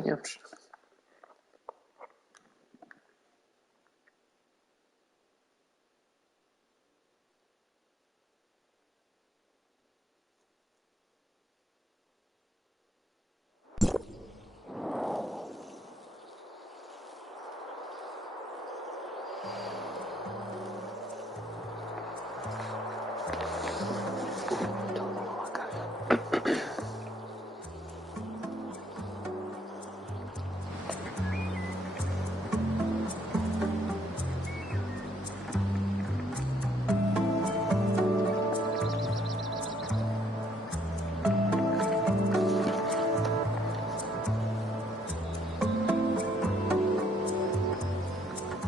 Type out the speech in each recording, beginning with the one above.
ganhamos.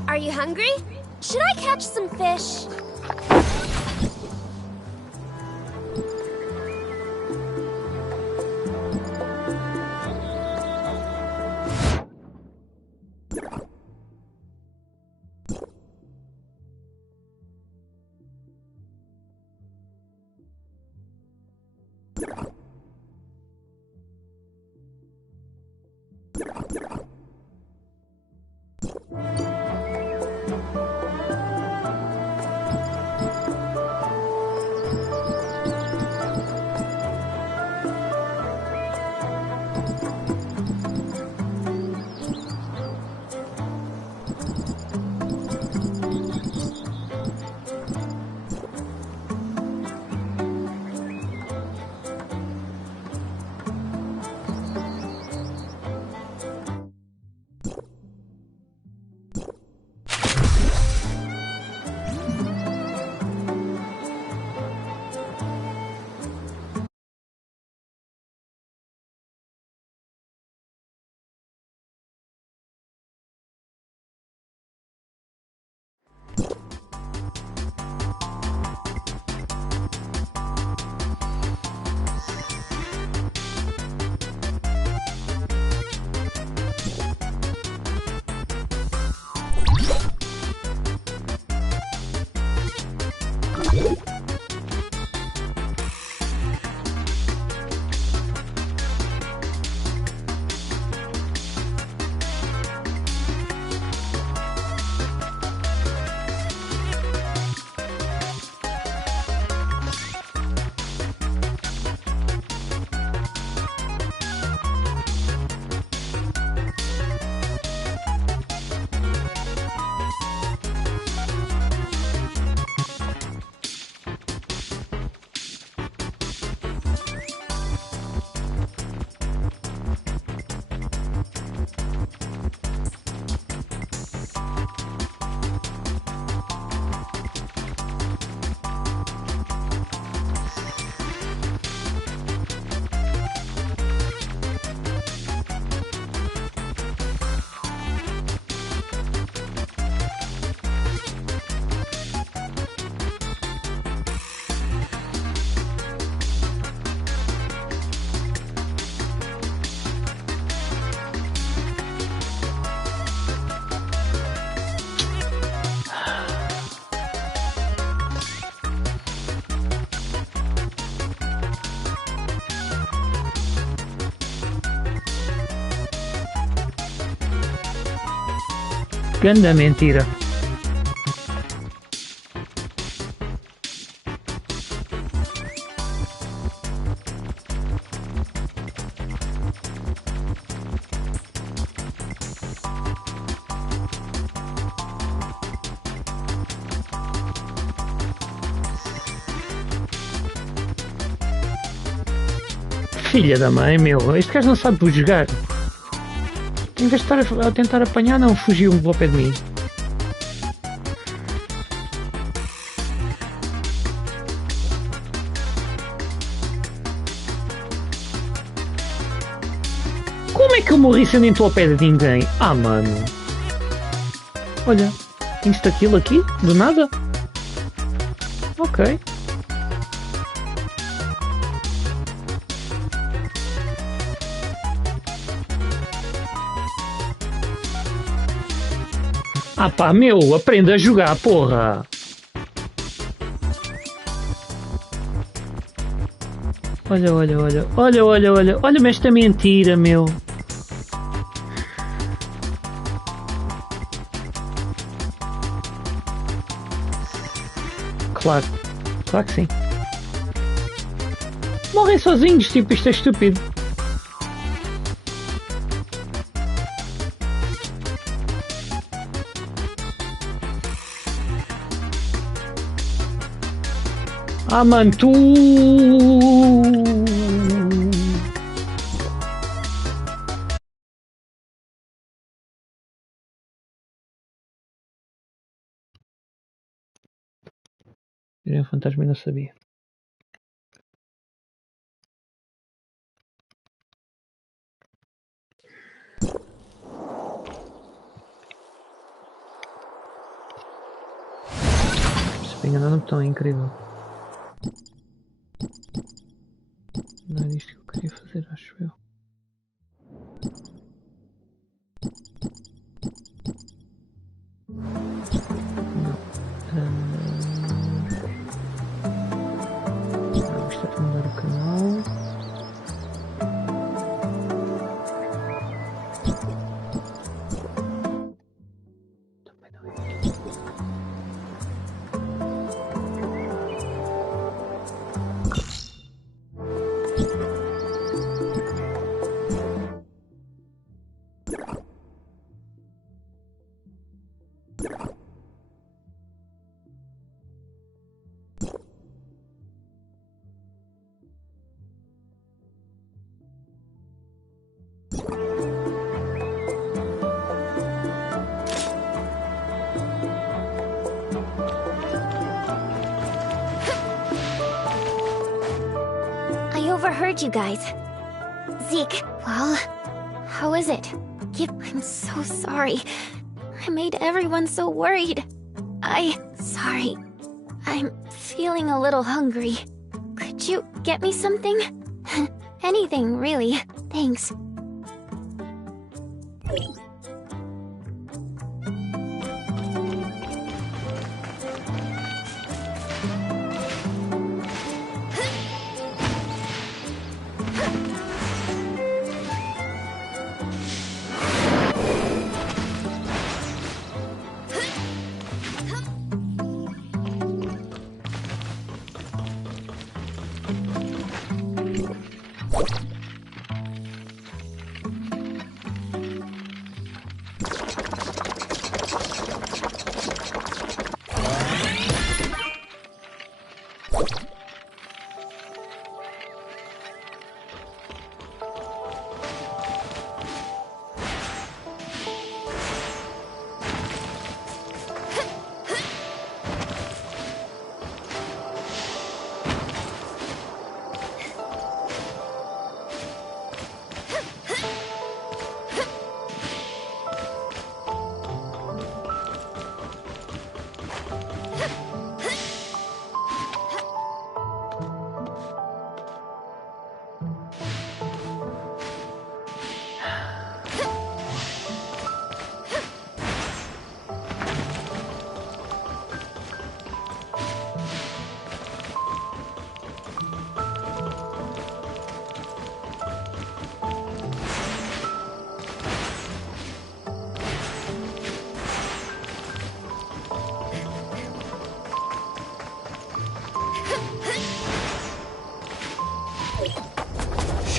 Are you hungry? Should I catch some fish? Ganda mentira. Filha da mãe, meu, este gajo não sabe por jogar. Em vez de estar a tentar apanhar, não fugiu ao pé de mim. Como é que eu morri se eu nem estou ao pé de ninguém? Ah, mano. Olha, insta-kill aqui, do nada. Ok. Ah pá, meu, aprenda a jogar, porra! Olha, olha, olha, olha, olha, olha, olha-me esta mentira, meu! Claro. Claro que sim. Morrem sozinhos, tipo, isto é estúpido. Ah, mano, tu... Era um fantasma e não sabia. Se bem andando no botão, é incrível. Não era isto que eu queria fazer, acho eu. Não. Não, isto é para mudar o canal. Também não é isto. I overheard you guys. Zeke, well, how is it? I'm so sorry. I made everyone so worried. Sorry. I'm feeling a little hungry. Could you get me something? Anything, really. Thanks.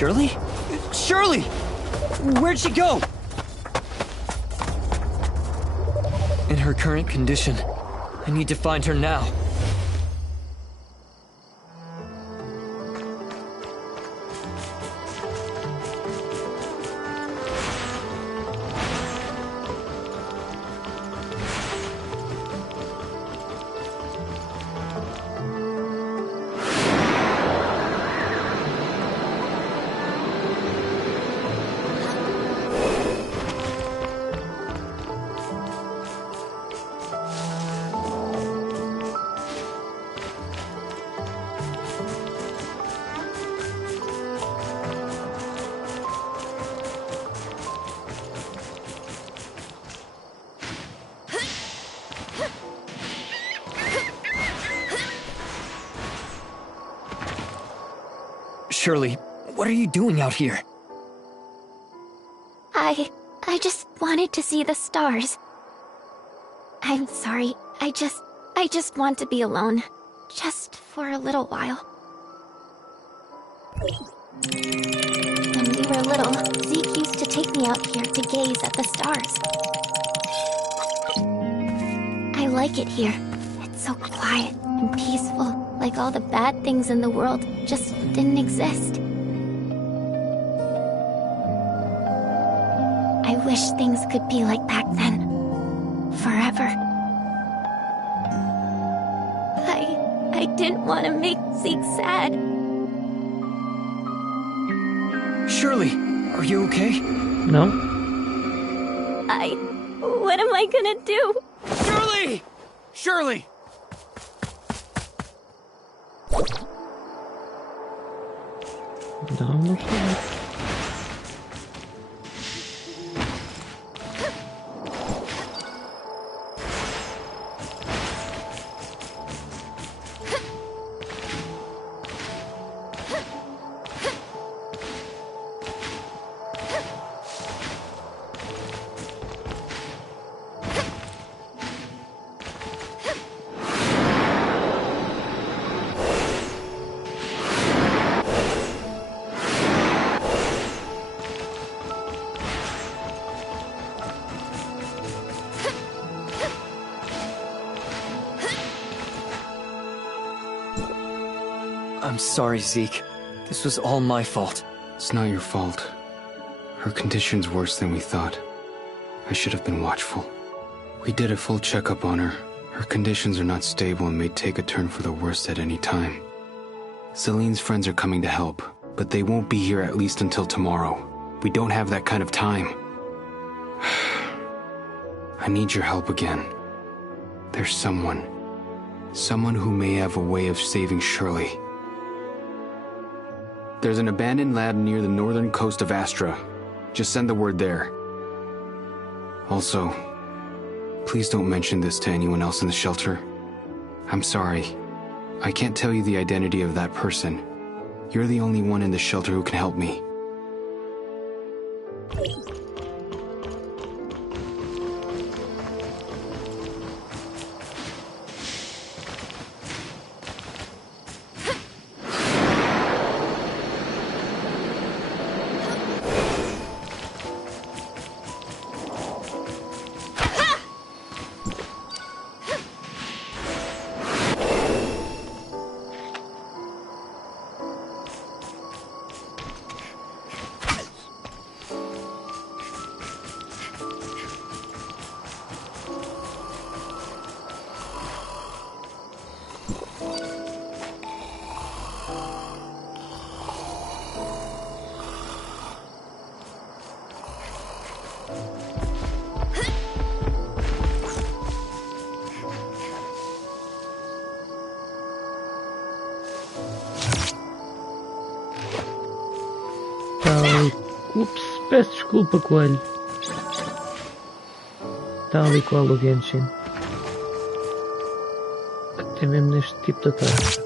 Shirley? Shirley! Where'd she go? In her current condition, I need to find her now. Shirley, what are you doing out here? I just wanted to see the stars. I'm sorry. I just want to be alone. just for a little while. When we were little, Zeke used to take me out here to gaze at the stars. I like it here. It's so quiet and peaceful, like all the bad things in the world just didn't exist. I wish things could be like back then. Forever. I didn't want to make Zeke sad. Shirley, are you okay? No? What am I gonna do? Shirley! Shirley! Não, não sei. I'm sorry, Zeke. This was all my fault. It's not your fault. Her condition's worse than we thought. I should have been watchful. We did a full checkup on her. Her conditions are not stable and may take a turn for the worse at any time. Celine's friends are coming to help, but they won't be here at least until tomorrow. We don't have that kind of time. I need your help again. There's someone who may have a way of saving Shirley. There's an abandoned lab near the northern coast of Astra. Just send the word there. Also, please don't mention this to anyone else in the shelter. I'm sorry. I can't tell you the identity of that person. You're the only one in the shelter who can help me. Ups, peço desculpa, coelho. Tal e qual o Genshin. Até mesmo neste tipo de ataque.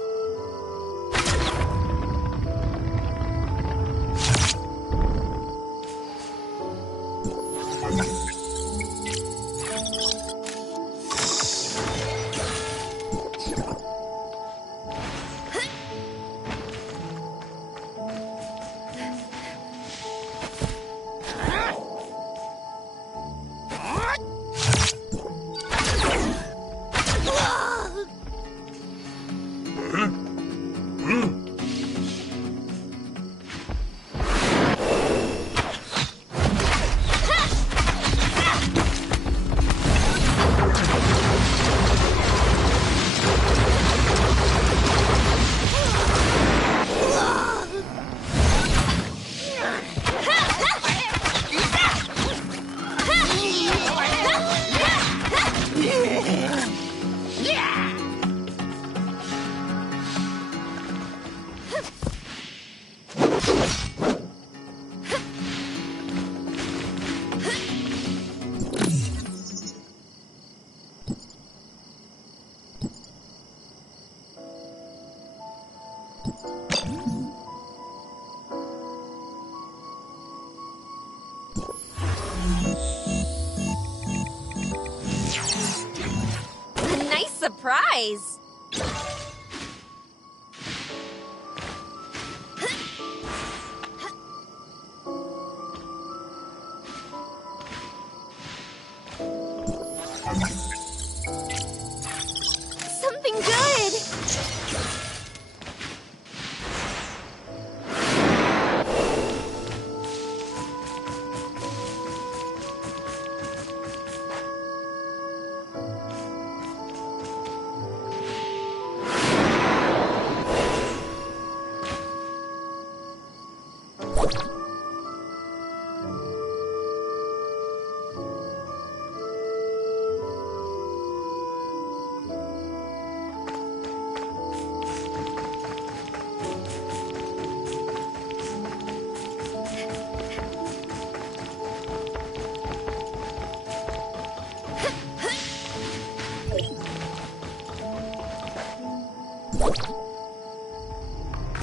Surprise!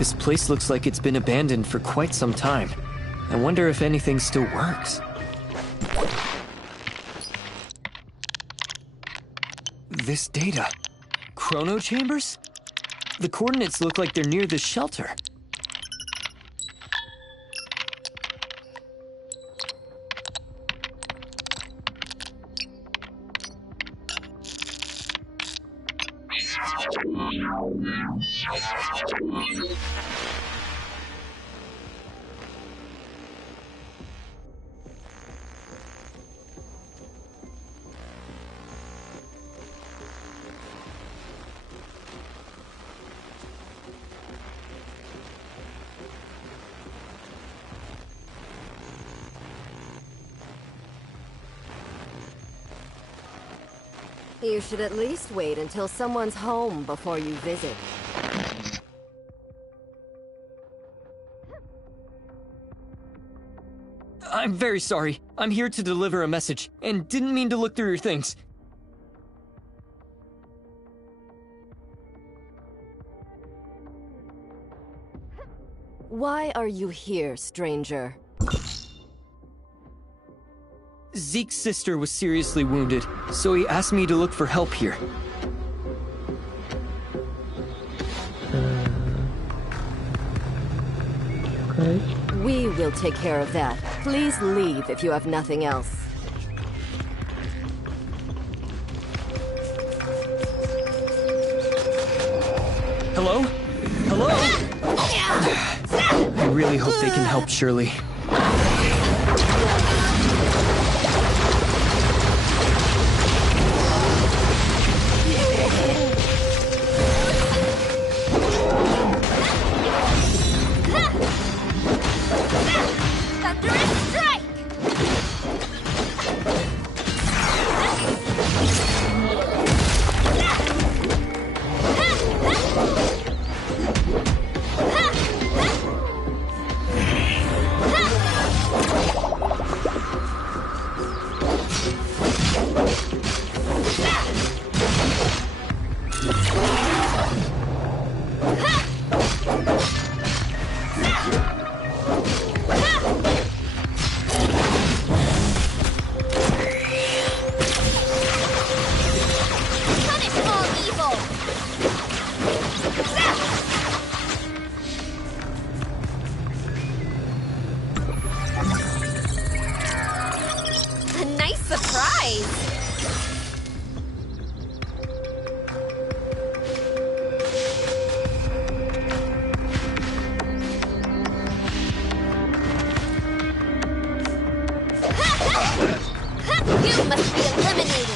This place looks like it's been abandoned for quite some time. I wonder if anything still works. This data. Chrono chambers? The coordinates look like they're near the shelter. You should at least wait until someone's home before you visit. I'm very sorry. I'm here to deliver a message, and didn't mean to look through your things. Why are you here, stranger? Zeke's sister was seriously wounded, so he asked me to look for help here. Ok. We will take care of that. Please leave if you have nothing else. Hello? Hello? I really hope they can help Shirley. You must be eliminated!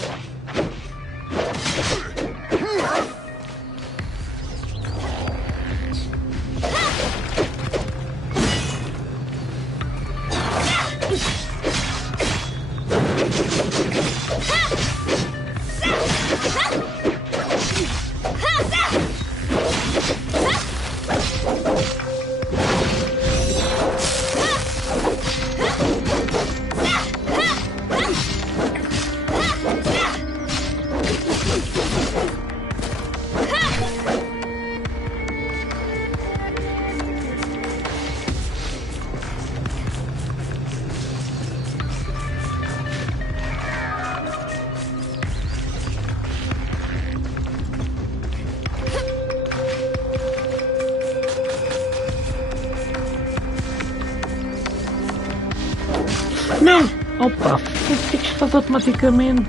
Não! Opa, por que isto faz automaticamente?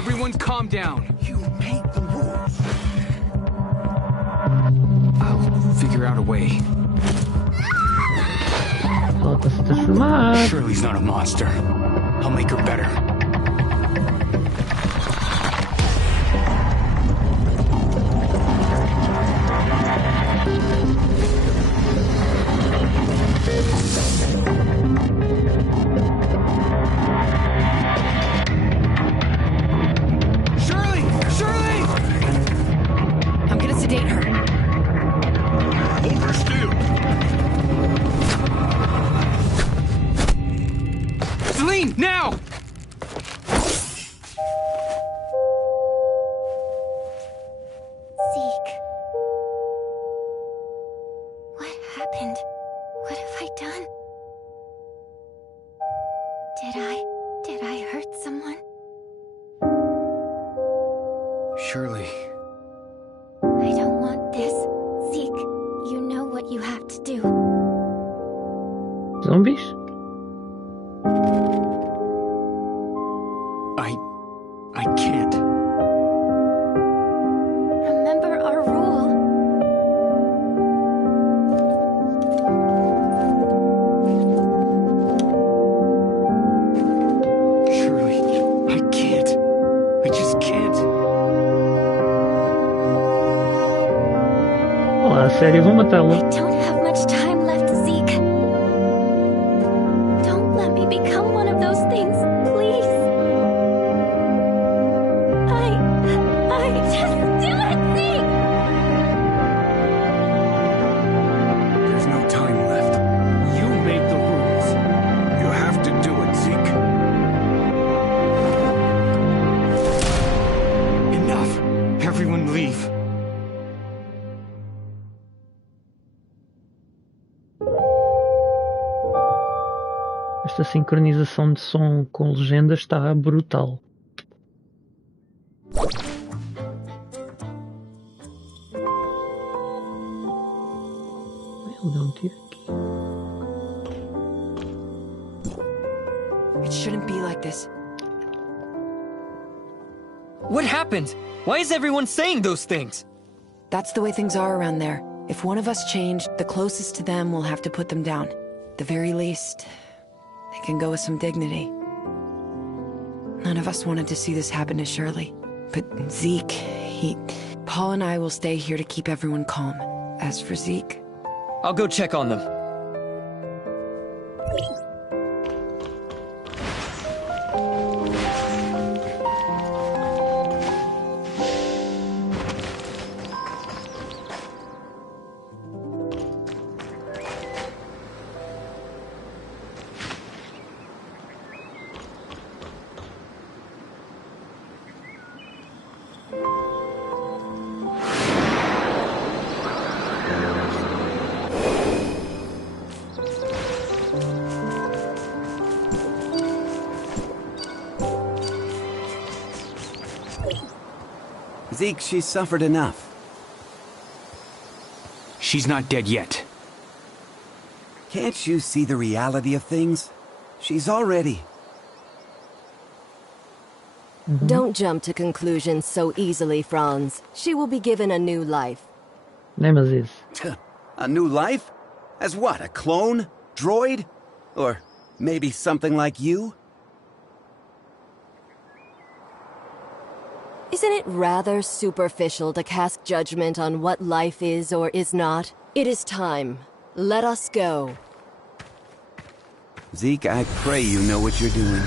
Everyone calm down. You made the rules. I'll figure out a way. Falta-se transformar. Shirley's not a monster. I'll make her better. Shirley! Shirley! I'm gonna sedate her. Hold her still. Celine, now! Zeke. What happened? What have I done? Did I hurt someone? Shirley. I don't want this. Zeke, you know what you have to do. Zombies? I can't. Remember our rule. Shirley, I can't. I just can't. Olá, a sério, vou matá-lo. I don't have much time left, Zeke. Don't let me become one of those things, please. I just do it, Zeke! There's no time left. You made the rules. You have to do it, Zeke. Enough. Everyone leave. Esta sincronização de som com legenda está brutal. Ele deu um tiro aqui. It shouldn't be like this. What happened? Why is everyone saying those things? That's the way things are around there. If one of us changed, the closest to them will have to put them down. At the very least, they can go with some dignity. None of us wanted to see this happen to Shirley. But Zeke, Paul and I will stay here to keep everyone calm. As for Zeke... I'll go check on them. Zeke, she's suffered enough. She's not dead yet. Can't you see the reality of things? She's already... Don't jump to conclusions so easily, Franz. She will be given a new life. Nem às vezes. A new life? As what, a clone? Droid? Or maybe something like you? Isn't it rather superficial to cast judgment on what life is or is not? It is time. Let us go. Zeke, I pray you know what you're doing.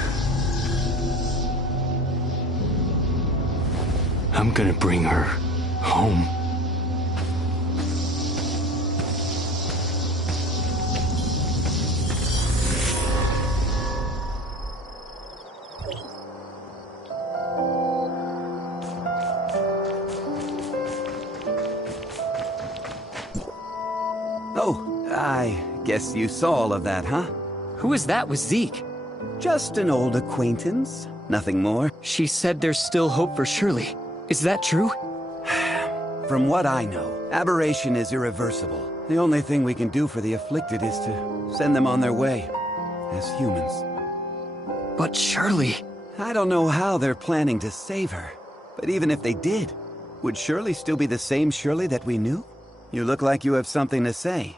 I'm gonna bring her home. Oh, I guess you saw all of that, huh? Who is that with Zeke? Just an old acquaintance. Nothing more. She said there's still hope for Shirley. Is that true? From what I know, aberration is irreversible. The only thing we can do for the afflicted is to send them on their way. As humans. But Shirley... I don't know how they're planning to save her, but even if they did, would Shirley still be the same Shirley that we knew? You look like you have something to say.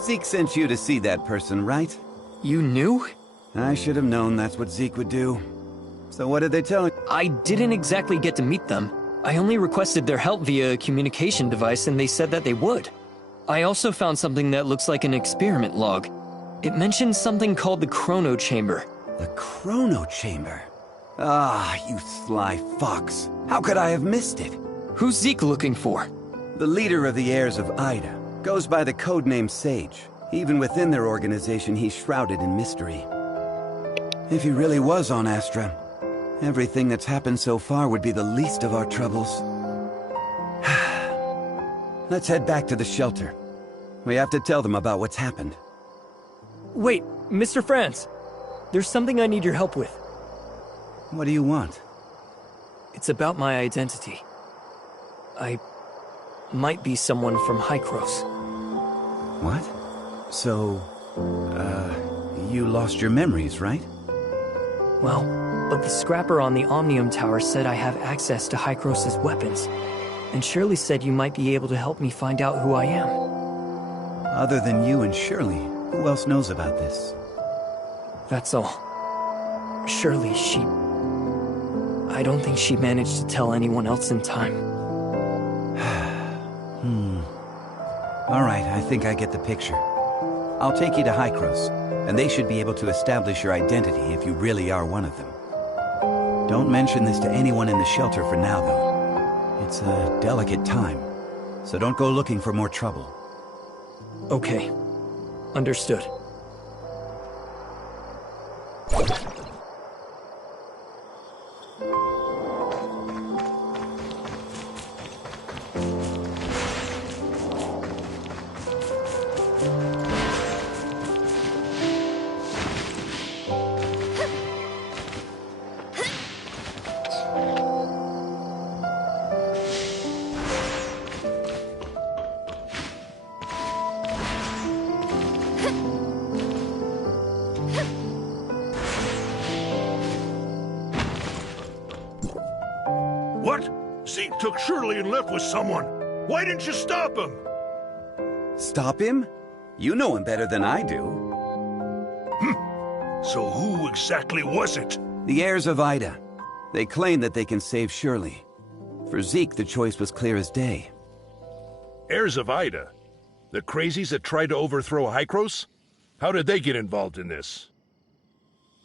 Zeke sent you to see that person, right? You knew? I should have known that's what Zeke would do. So what did they tell you? I didn't exactly get to meet them. I only requested their help via a communication device and they said that they would. I also found something that looks like an experiment log. It mentions something called the Chrono Chamber. The Chrono Chamber? Ah, you sly fox. How could I have missed it? Who's Zeke looking for? The leader of the heirs of Ida. Goes by the codename Sage. Even within their organization, he's shrouded in mystery. If he really was on Astra, everything that's happened so far would be the least of our troubles. Let's head back to the shelter. We have to tell them about what's happened. Wait, Mr. Franz. There's something I need your help with. What do you want? It's about my identity. I might be someone from Hykros. What? So, you lost your memories, right? Well, but the scrapper on the Omnium Tower said I have access to Hykros' weapons. And Shirley said you might be able to help me find out who I am. Other than you and Shirley, who else knows about this? That's all. Shirley, I don't think she managed to tell anyone else in time. All right, I think I get the picture. I'll take you to Hykros, and they should be able to establish your identity if you really are one of them. Don't mention this to anyone in the shelter for now, though. It's a delicate time, so don't go looking for more trouble. Okay. Understood. What? Zeke took Shirley and left with someone. Why didn't you stop him? Stop him? You know him better than I do. So who exactly was it? The heirs of Ida. They claim that they can save Shirley. For Zeke, the choice was clear as day. Heirs of Ida? The crazies that tried to overthrow Hykros? How did they get involved in this?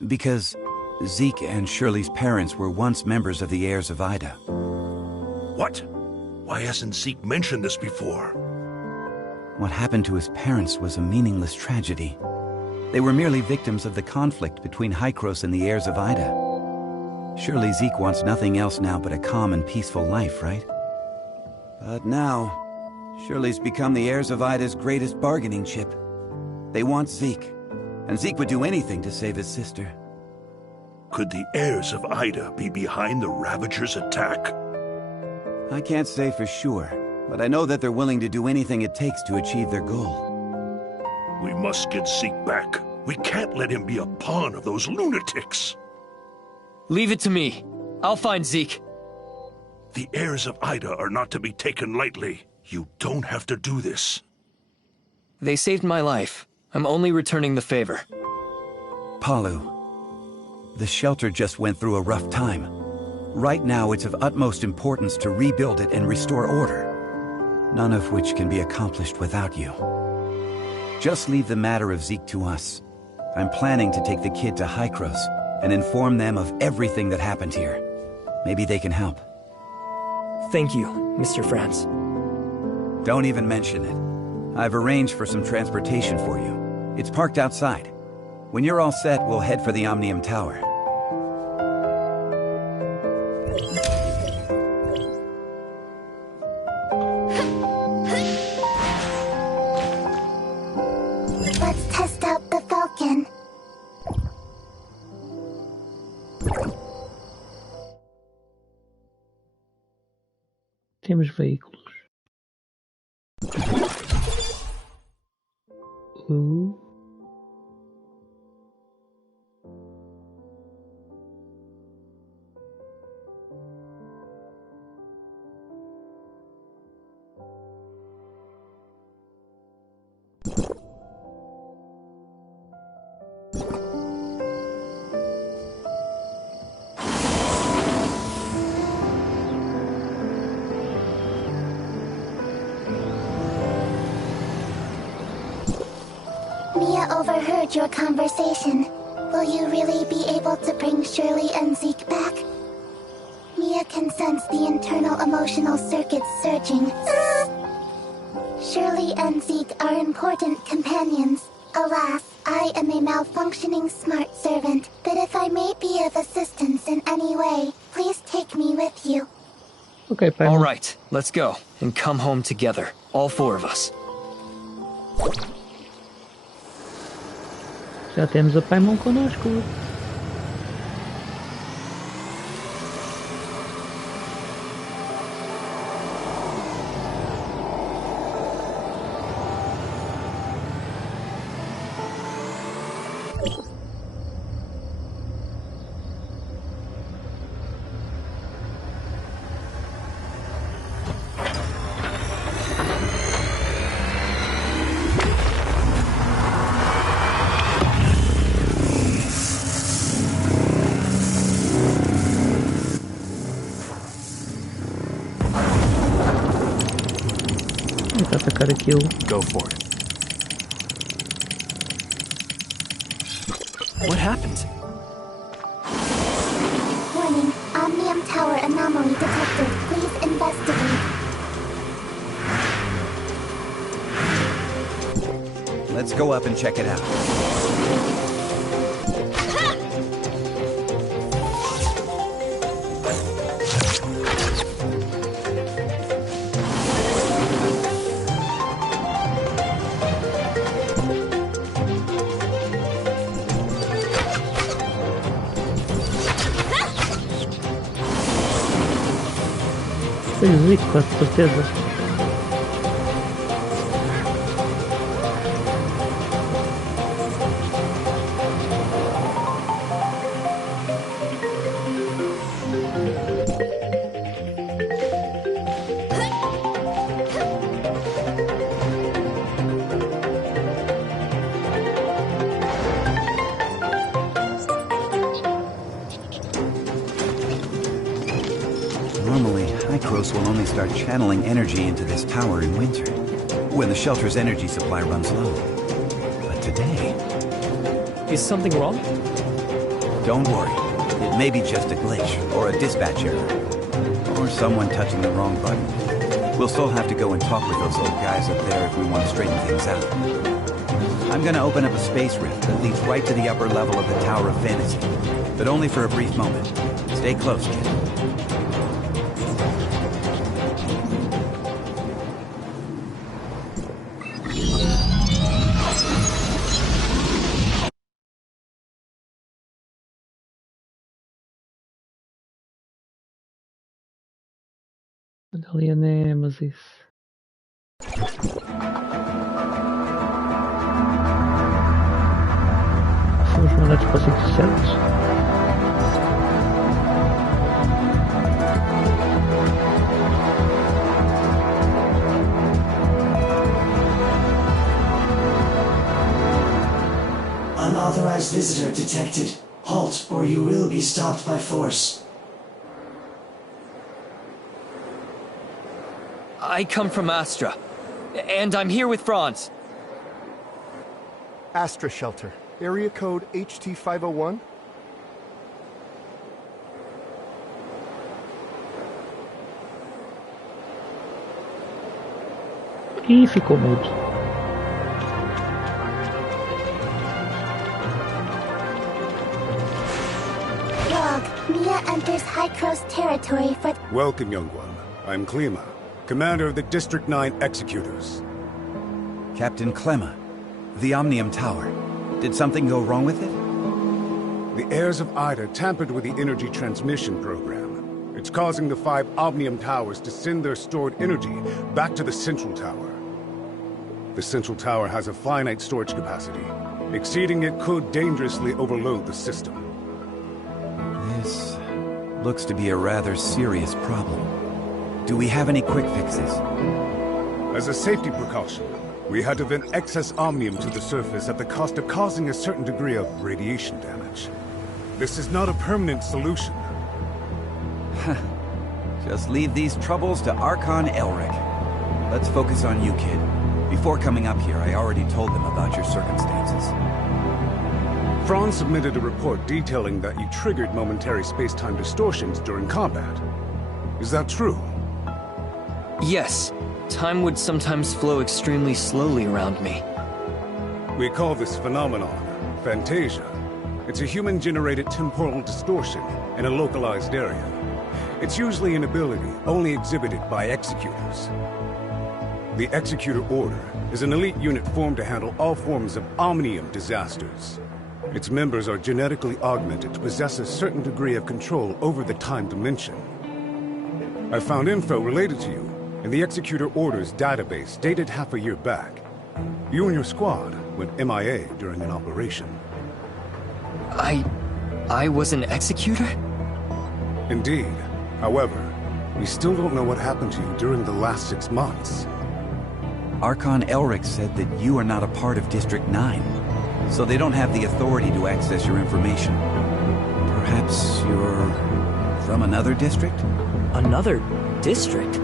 Because Zeke and Shirley's parents were once members of the heirs of Ida. What? Why hasn't Zeke mentioned this before? What happened to his parents was a meaningless tragedy. They were merely victims of the conflict between Hykros and the heirs of Ida. Surely Zeke wants nothing else now but a calm and peaceful life, right? But now, Shirley's become the heirs of Ida's greatest bargaining chip. They want Zeke, and Zeke would do anything to save his sister. Could the heirs of Ida be behind the Ravagers' attack? I can't say for sure, but I know that they're willing to do anything it takes to achieve their goal. We must get Zeke back. We can't let him be a pawn of those lunatics. Leave it to me. I'll find Zeke. The heirs of Ida are not to be taken lightly. You don't have to do this. They saved my life. I'm only returning the favor. Palu, the shelter just went through a rough time. Right now, it's of utmost importance to rebuild it and restore order, none of which can be accomplished without you. Just leave the matter of Zeke to us. I'm planning to take the kid to Hykros and inform them of everything that happened here. Maybe they can help. Thank you, Mr. Franz. Don't even mention it. I've arranged for some transportation for you. It's parked outside. When you're all set, we'll head for the Omnium Tower. Let's test out the Falcon. Temos veículos. Mia overheard your conversation. Will you really be able to bring Shirley and Zeke back? Mia can sense the internal emotional circuits surging. Shirley and Zeke are important companions. Alas, I am a malfunctioning smart servant, but if I may be of assistance in any way, please take me with you. Ok, pai. All right, let's go and come home together, all four of us. Já temos a Paimon connosco. Tentar atacar aquilo. Go for it. What happened? Warning, Omnium Tower anomaly detected. Please investigate. Let's go up and check it out. Foi Zico, com certeza. Normally, Hykros will only start channeling energy into this tower in winter, when the shelter's energy supply runs low. But today... Is something wrong? Don't worry. It may be just a glitch, or a dispatch error. Or someone touching the wrong button. We'll still have to go and talk with those old guys up there if we want to straighten things out. I'm gonna open up a space rift that leads right to the upper level of the Tower of Fantasy. But only for a brief moment. Stay close, kid. Ali a Nemesis. Fomos mandados para o sítio certo. Unauthorized visitor detected. Halt, or you will be stopped by force. I come from Astra, and I'm here with Franz. Astra Shelter, area code HT501. E ficou mudo. Log, Mia enters Hykros territory for... Welcome, young one. I'm Klima, commander of the District 9 Executors. Captain Clemma, the Omnium Tower. Did something go wrong with it? The heirs of Ida tampered with the energy transmission program. It's causing the 5 Omnium Towers to send their stored energy back to the Central Tower. The Central Tower has a finite storage capacity. Exceeding it could dangerously overload the system. This looks to be a rather serious problem. Do we have any quick fixes? As a safety precaution, we had to vent excess omnium to the surface at the cost of causing a certain degree of radiation damage. This is not a permanent solution. Just leave these troubles to Archon Elric. Let's focus on you, kid. Before coming up here, I already told them about your circumstances. Franz submitted a report detailing that you triggered momentary space-time distortions during combat. Is that true? Yes. Time would sometimes flow extremely slowly around me. We call this phenomenon Fantasia. It's a human-generated temporal distortion in a localized area. It's usually an ability only exhibited by executors. The Executor Order is an elite unit formed to handle all forms of omnium disasters. Its members are genetically augmented to possess a certain degree of control over the time dimension. I found info related to you in the Executor Order's database dated half a year back. You and your squad went MIA during an operation. I was an executor? Indeed. However, we still don't know what happened to you during the last 6 months. Archon Elric said that you are not a part of District 9, so they don't have the authority to access your information. Perhaps you're from another district? Another district?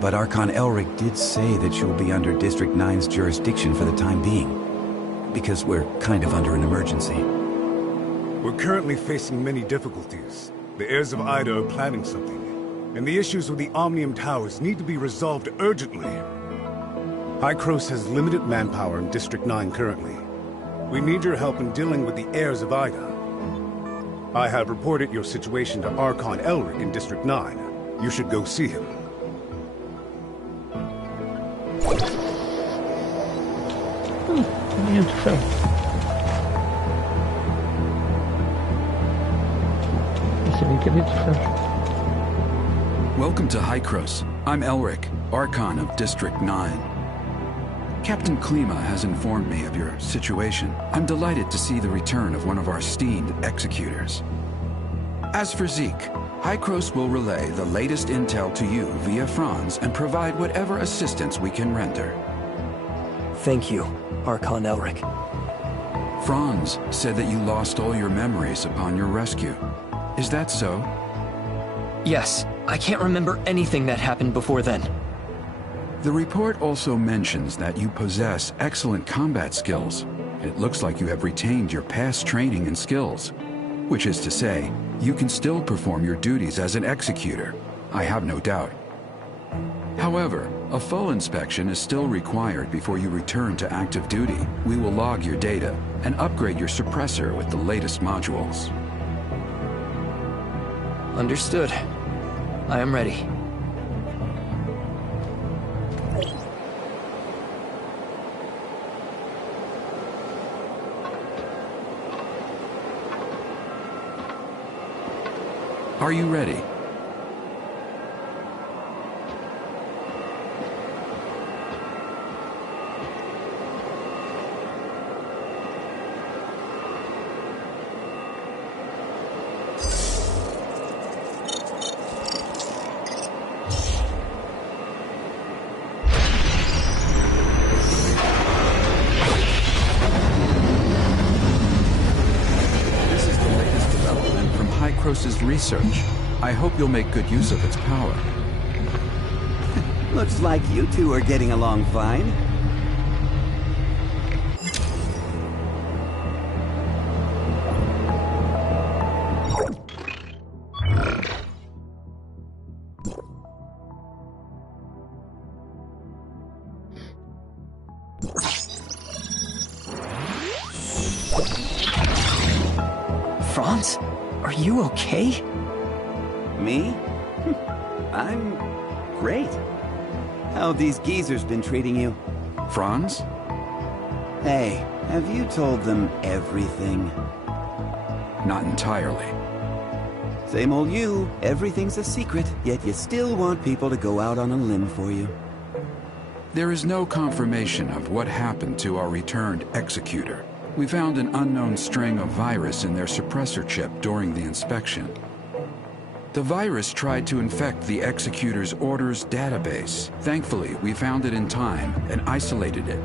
But Archon Elric did say that you'll be under District 9's jurisdiction for the time being, because we're kind of under an emergency. We're currently facing many difficulties. The heirs of Ida are planning something, and the issues with the Omnium Towers need to be resolved urgently. Hykros has limited manpower in District 9 currently. We need your help in dealing with the heirs of Ida. I have reported your situation to Archon Elric in District 9. You should go see him. Meu Deus do céu. Isso é bem que é muito céu. Welcome to Hykros. I'm Elric, Archon of District 9. Captain Klima has informed me of your situation. I'm delighted to see the return of one of our esteemed executors. As for Zeke, Hykros will relay the latest intel to you via Franz and provide whatever assistance we can render. Thank you, Archon Elric. Franz said that you lost all your memories upon your rescue. Is that so? Yes, I can't remember anything that happened before then. The report also mentions that you possess excellent combat skills. It looks like you have retained your past training and skills. Which is to say, you can still perform your duties as an executor. I have no doubt. However, a full inspection is still required before you return to active duty. We will log your data and upgrade your suppressor with the latest modules. Understood. I am ready. Are you ready? Hykros's research. I hope you'll make good use of its power. Looks like you two are getting along fine. Franz? Are you okay? Me? I'm great. How have these geezers been treating you? Franz? Hey, have you told them everything? Not entirely. Same old you. Everything's a secret, yet you still want people to go out on a limb for you. There is no confirmation of what happened to our returned executor. We found an unknown string of virus in their suppressor chip during the inspection. The virus tried to infect the executor's orders database. Thankfully, we found it in time and isolated it.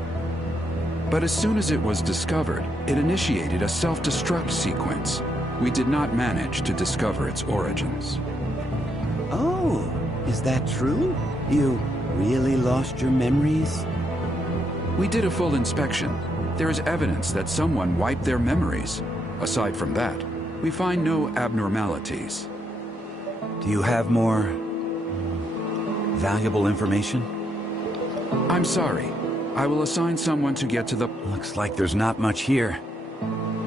But as soon as it was discovered, it initiated a self-destruct sequence. We did not manage to discover its origins. Oh, Is that true? You really lost your memories? We did a full inspection. There is evidence that someone wiped their memories. Aside from that, we find no abnormalities. Do you have more valuable information? I'm sorry. I will assign someone to get to the... Looks like there's not much here.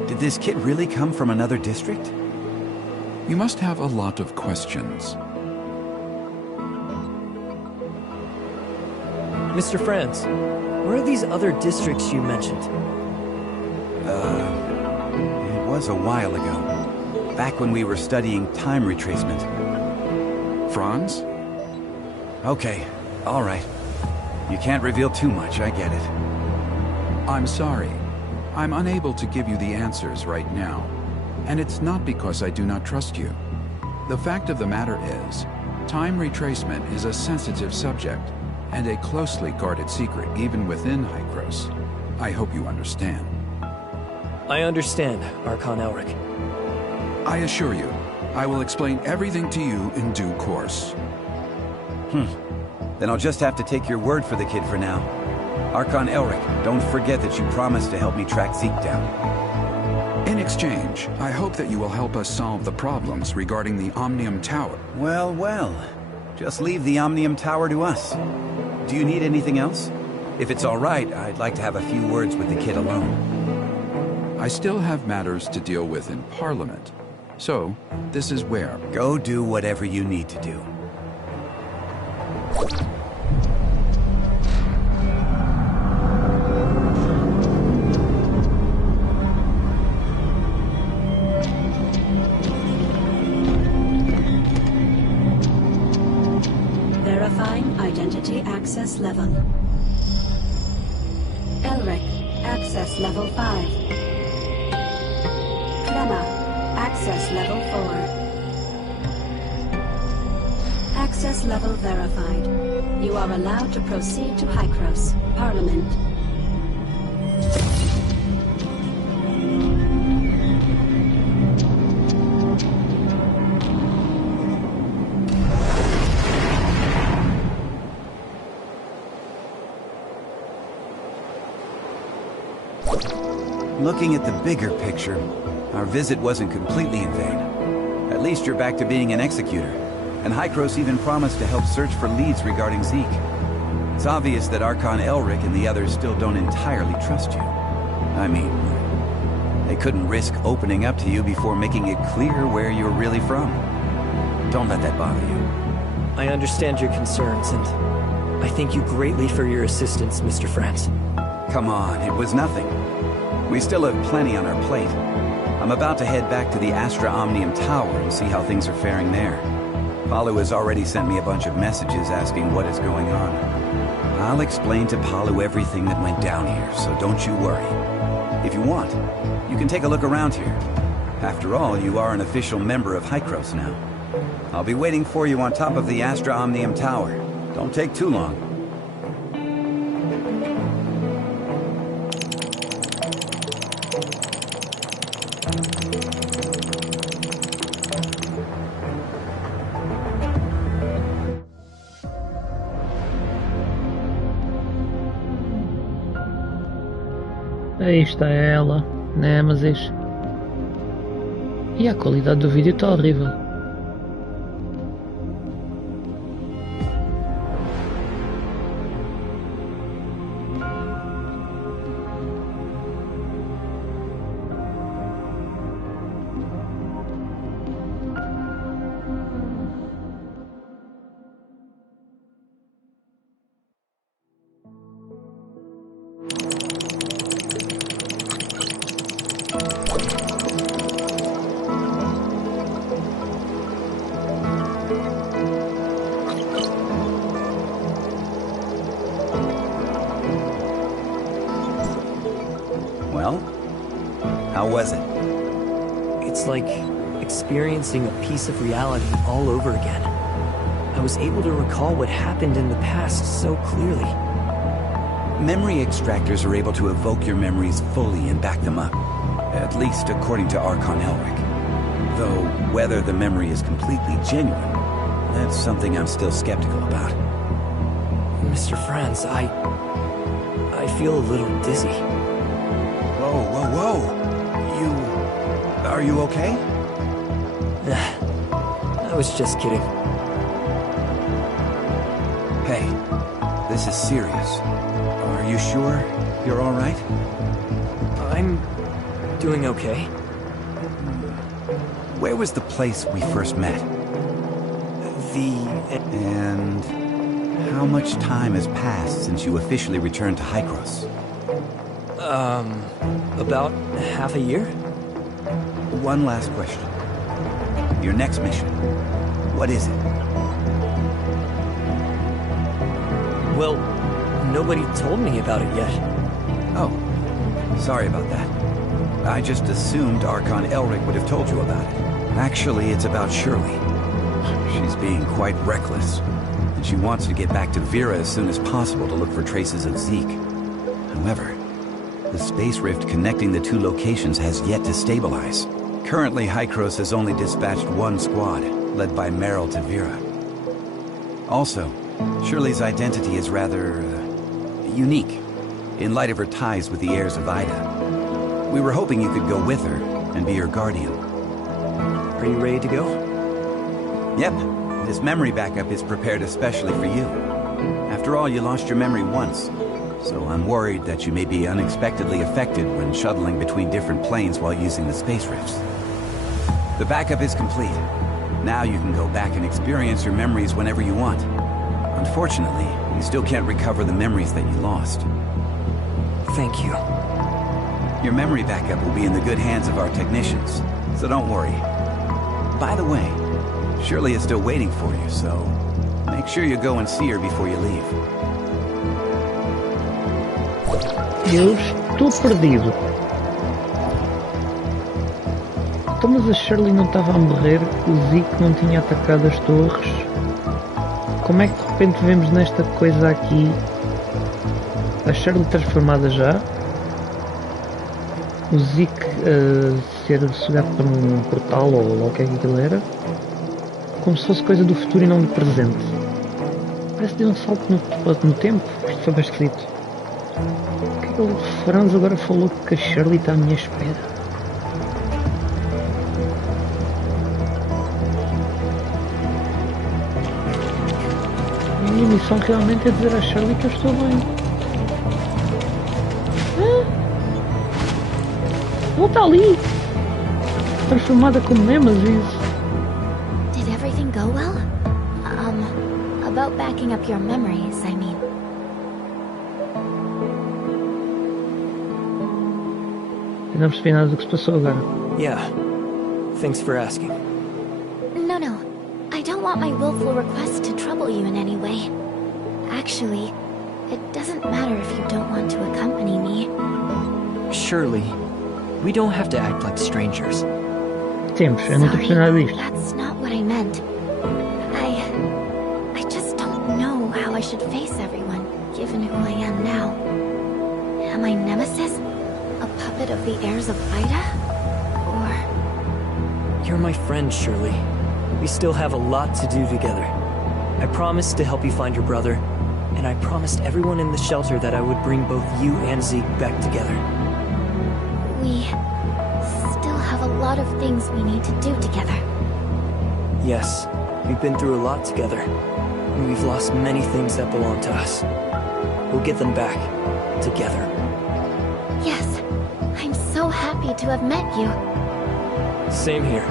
Did this kid really come from another district? You must have a lot of questions. Mr. Franz, where are these other districts you mentioned? It was a while ago. Back when we were studying time retracement. Franz? Okay, all right. You can't reveal too much, I get it. I'm sorry. I'm unable to give you the answers right now. And it's not because I do not trust you. The fact of the matter is, time retracement is a sensitive subject, and a closely guarded secret even within Hykros. I hope you understand. I understand, Archon Elric. I assure you, I will explain everything to you in due course. Then I'll just have to take your word for the kid for now. Archon Elric, don't forget that you promised to help me track Zeke down. In exchange, I hope that you will help us solve the problems regarding the Omnium Tower. Well, well. Just leave the Omnium Tower to us. Do you need anything else? If it's all right, I'd like to have a few words with the kid alone. I still have matters to deal with in Parliament. So, this is where... Go do whatever you need to do. Verifying identity access level. Elric, access level 5. Clemma, access level 4. Access level verified. You are allowed to proceed to Hykros, Parliament. Looking at the bigger picture, our visit wasn't completely in vain. At least you're back to being an executor, and Hykros even promised to help search for leads regarding Zeke. It's obvious that Archon Elric and the others still don't entirely trust you. I mean, they couldn't risk opening up to you before making it clear where you're really from. Don't let that bother you. I understand your concerns, and I thank you greatly for your assistance, Mr. Franz. Come on, it was nothing. We still have plenty on our plate. I'm about to head back to the Astra Omnium Tower and see how things are faring there. Palu has already sent me a bunch of messages asking what is going on. I'll explain to Palu everything that went down here, so don't you worry. If you want, you can take a look around here. After all, you are an official member of Hykros now. I'll be waiting for you on top of the Astra Omnium Tower. Don't take too long. Aí está ela, Nemesis. E a qualidade do vídeo está horrível. Well, how was it? It's like experiencing a piece of reality all over again. I was able to recall what happened in the past so clearly. Memory extractors are able to evoke your memories fully and back them up. At least according to Archon Elric. Though, whether the memory is completely genuine, That's something I'm still skeptical about. Mr. Franz, I feel a little dizzy. Whoa, whoa, whoa! Are you okay? I was just kidding. Hey, this is serious. Are you sure you're all right? I'm doing okay. Where was the place we first met? And how much time has passed since you officially returned to Hykros? About half a year? One last question. Your next mission, what is it? Well, nobody told me about it yet. Oh, sorry about that. I just assumed Archon Elric would have told you about it. Actually, it's about Shirley. She's being quite reckless, and she wants to get back to Vera as soon as possible to look for traces of Zeke. However, the space rift connecting the two locations has yet to stabilize. Currently, Hykros has only dispatched one squad, led by Meryl to Vera. Also, Shirley's identity is rather unique, in light of her ties with the heirs of Ida. We were hoping you could go with her and be her guardian. Are you ready to go? Yep. This memory backup is prepared especially for you. After all, you lost your memory once, so I'm worried that you may be unexpectedly affected when shuttling between different planes while using the space rifts. The backup is complete. Now you can go back and experience your memories whenever you want. Unfortunately, you still can't recover the memories that you lost. Thank you. Your memory backup will be in the good hands of our technicians, so don't worry. By the way, Shirley is still waiting for you, so make sure you go and see her before you leave. Eu estou perdido. Então, mas a Shirley não estava a morrer, o Zeke não tinha atacado as torres. Como é que de repente vemos nesta coisa aqui a Shirley transformada já? O Zeke ser sugado para um portal ou lá o que é que aquilo era? Como se fosse coisa do futuro e não do presente. Parece que deu um salto no tempo. Isto foi bem esquisito. O que é que o Franz agora falou que a Shirley está à minha espera? A minha missão realmente é dizer à Shirley que eu estou bem. Ela está ali! Transformada como Nemesis. Did everything go well? About backing up your memories, I mean. Eu não percebi nada do que se passou agora. Yeah. Thanks for asking. No. I don't want my willful request to trouble you in any way. Actually, it doesn't matter if you don't want to accompany me. Shirley, we don't have to act like strangers. Temos, eu não estou percebendo nada disto. That's not what I meant. I just don't know how I should face everyone, given who I am now. Am I Nemesis? A puppet of the heirs of Ida? Or... You're my friend, Shirley. We still have a lot to do together. I promised to help you find your brother, and I promised everyone in the shelter that I would bring both you and Zeke back together. We still have a lot of things we need to do together. Yes, we've been through a lot together, and we've lost many things that belong to us. We'll get them back, together. Yes, I'm so happy to have met you. Same here.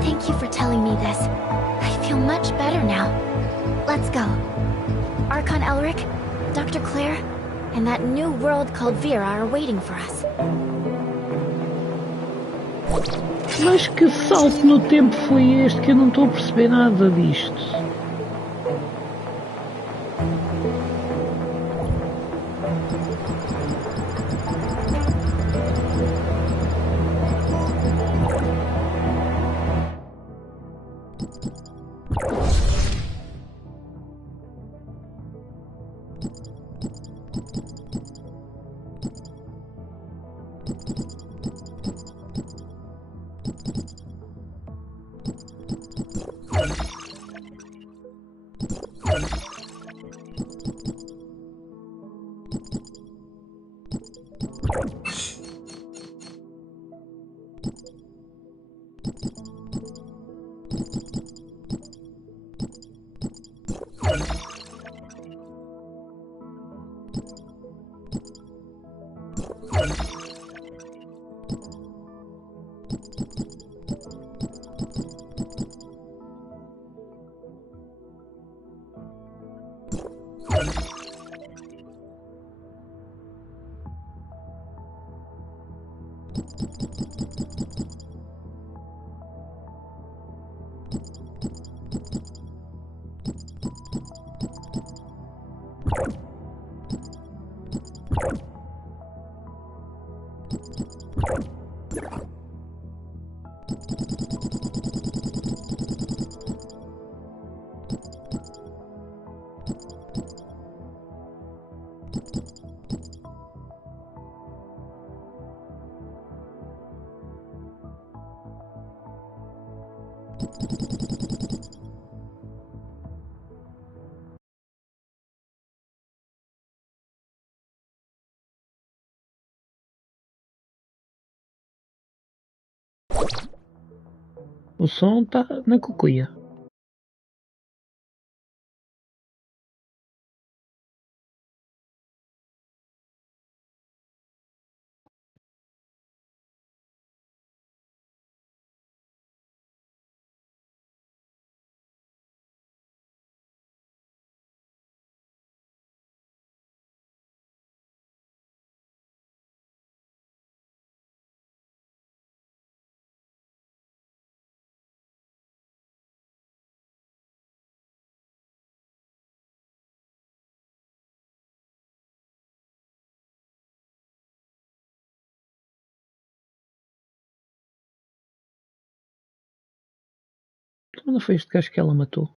Thank you for telling me this. I feel much better now. Let's go. Archon Elric, Dr. Claire, and that new world called Vera are waiting for us. Mas que salto no tempo foi este que eu não estou a perceber nada disto? O som tá na cucuia. Não foi este gajo que ela matou?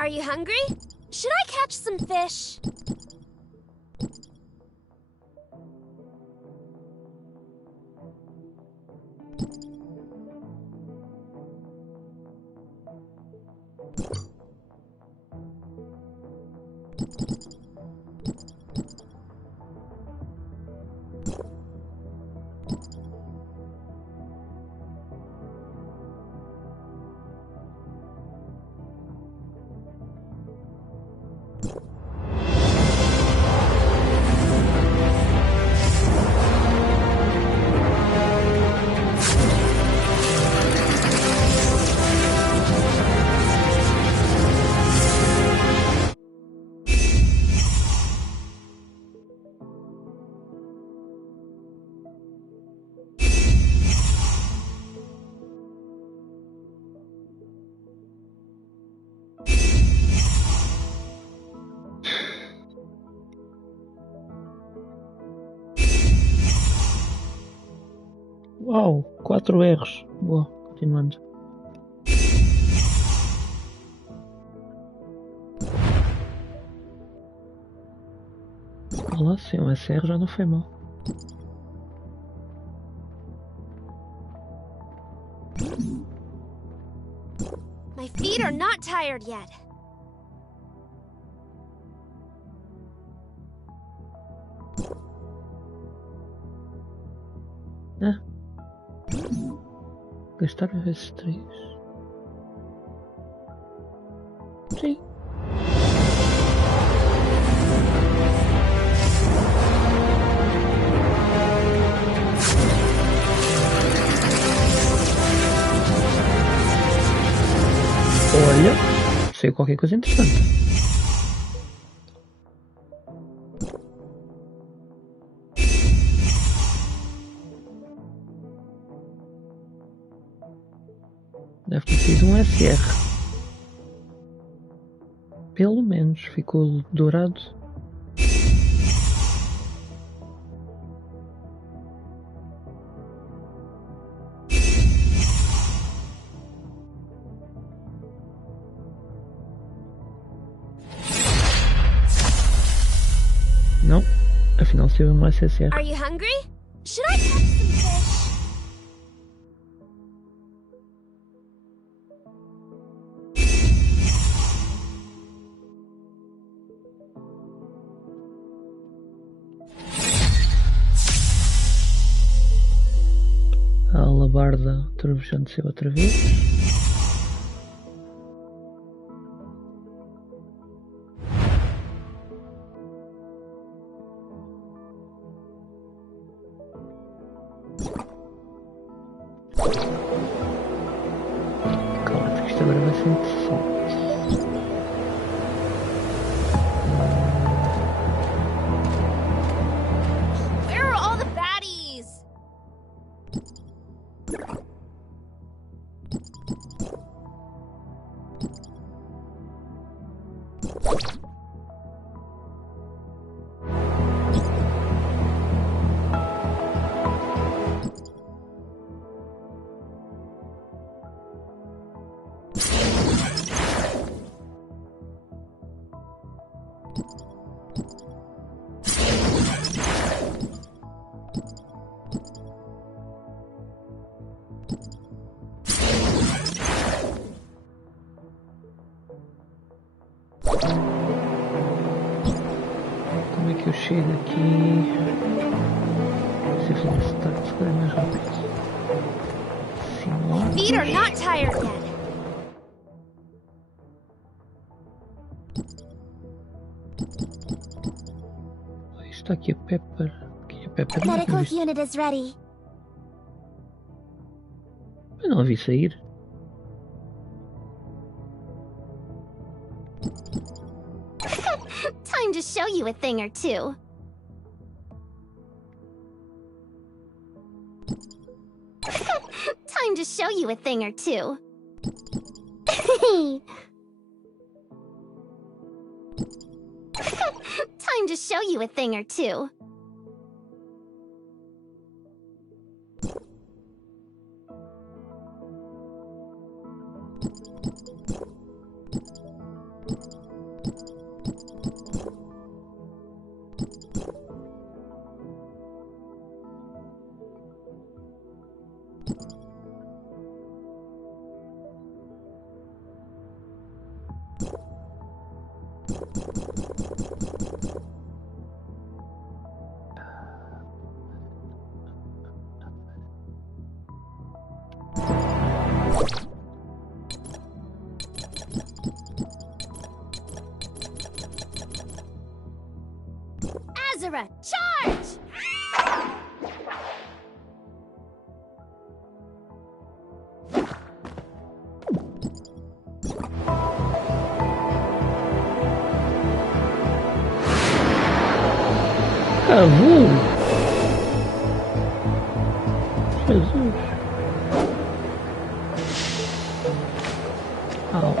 Are you hungry? Should I catch some fish? Uau, 4 R's. Boa, continuando. Olha lá, sem um SR já não foi mal. My feet are not tired yet. Ah. Gastar vezes 3. Sim. Olha, sei qualquer coisa interessante. Deve ter sido um SR. Pelo menos ficou dourado. Não, afinal saiu um SSR. Are you hungry? Should I catch some fish? A alabarda trovejante outra vez. Calma, porque isto agora vai ser interessante. Where are all the baddies? Como é que eu chego aqui? Se eu fizer start, se calhar é mais rápido. Feet are not tired yet. Está aqui a Pepper. Aqui a Pepper. Medical unit is ready. Eu não a vi sair. Time to show you a thing or two. Time to show you a thing or two. Time to show you a thing or two. Hydra, charge! Cavou! Jesus! Au!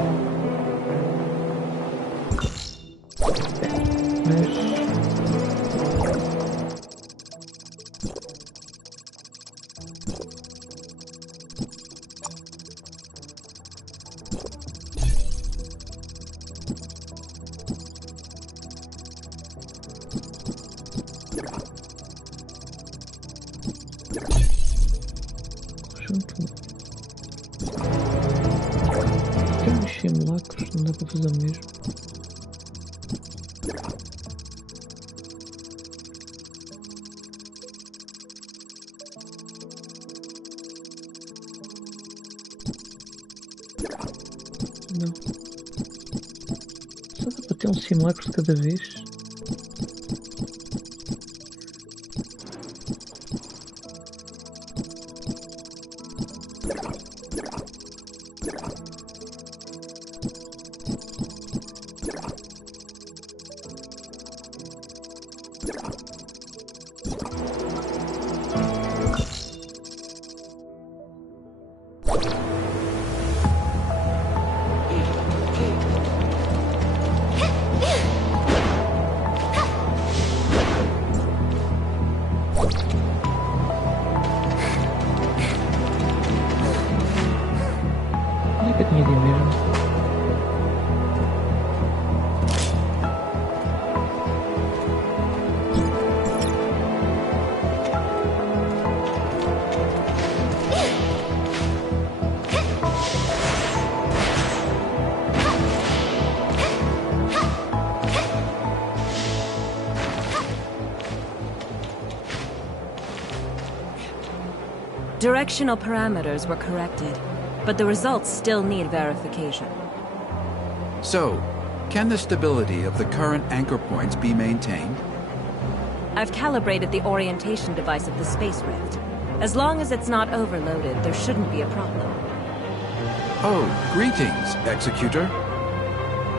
Temos simulacros, não dá para fazer o mesmo. Não. Só dá para ter um simulacro de cada vez. Onde é que eu tinha de ir mesmo? Directional parameters were corrected, but the results still need verification. So, can the stability of the current anchor points be maintained? I've calibrated the orientation device of the Space Rift. As long as it's not overloaded, there shouldn't be a problem. Oh, greetings, Executor.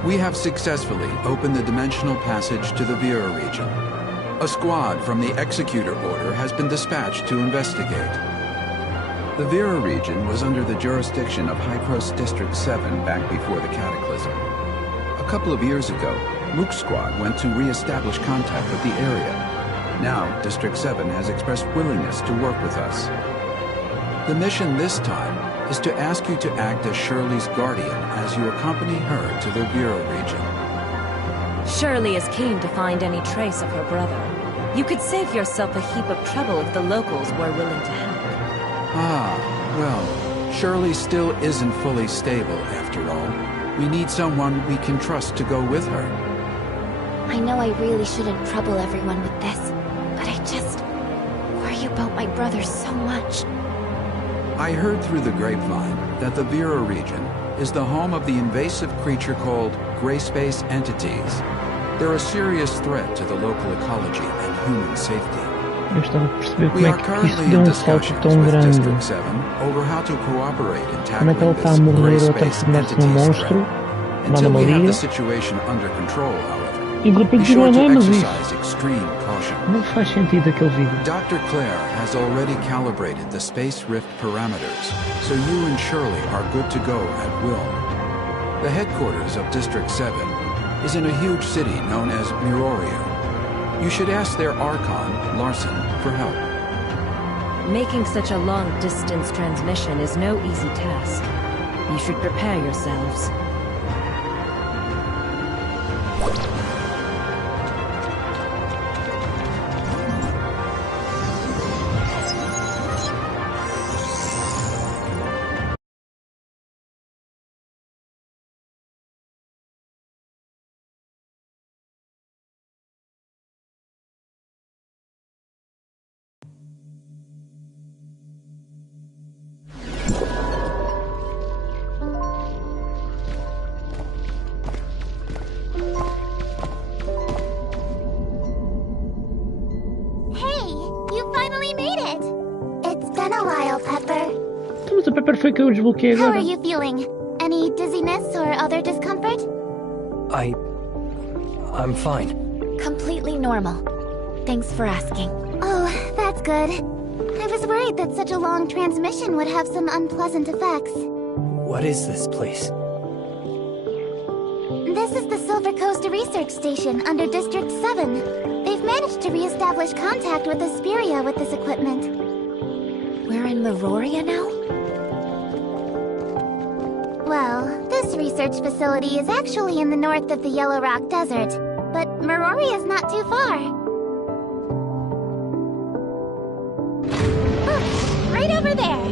We have successfully opened the dimensional passage to the Vera region. A squad from the Executor Order has been dispatched to investigate. The Vera region was under the jurisdiction of Hycros District 7 back before the Cataclysm. A couple of years ago, Mook's squad went to re-establish contact with the area. Now, District 7 has expressed willingness to work with us. The mission this time is to ask you to act as Shirley's guardian as you accompany her to the Vera region. Shirley is keen to find any trace of her brother. You could save yourself a heap of trouble if the locals were willing to help. Ah, well, Shirley still isn't fully stable after all. We need someone we can trust to go with her. I know I really shouldn't trouble everyone with this, but I just worry about my brother so much. I heard through the grapevine that the Vera region is the home of the invasive creature called gray space entities. They're a serious threat to the local ecology and human safety. Eu estava a perceber como é que isso deu um salto tão grande. Como é que ela está a morrer ou a transformar-se num monstro, uma anomalia, e de repente não é, mas isso não faz sentido aquele vídeo. Dr. Claire has already calibrated the Space Rift parameters, so you and Shirley are good to go at will. The headquarters of District 7 is in a huge city known as Miroria. You should ask their Archon, Larson, for help. Making such a long-distance transmission is no easy task. You should prepare yourselves. Essa Pepper foi que eu desbloqueei How agora. are you feeling? Any dizziness or other discomfort? I'm fine. Completely normal. Thanks for asking. Oh, that's good. I was worried that such a long transmission would have some unpleasant effects. What is this place? This is the Silver Coast Research Station under District 7. They've managed to re-establish contact with Asperia with this equipment. We're in Meroria now? Well, this research facility is actually in the north of the Yellow Rock Desert, but Meroria is not too far. Look, right over there.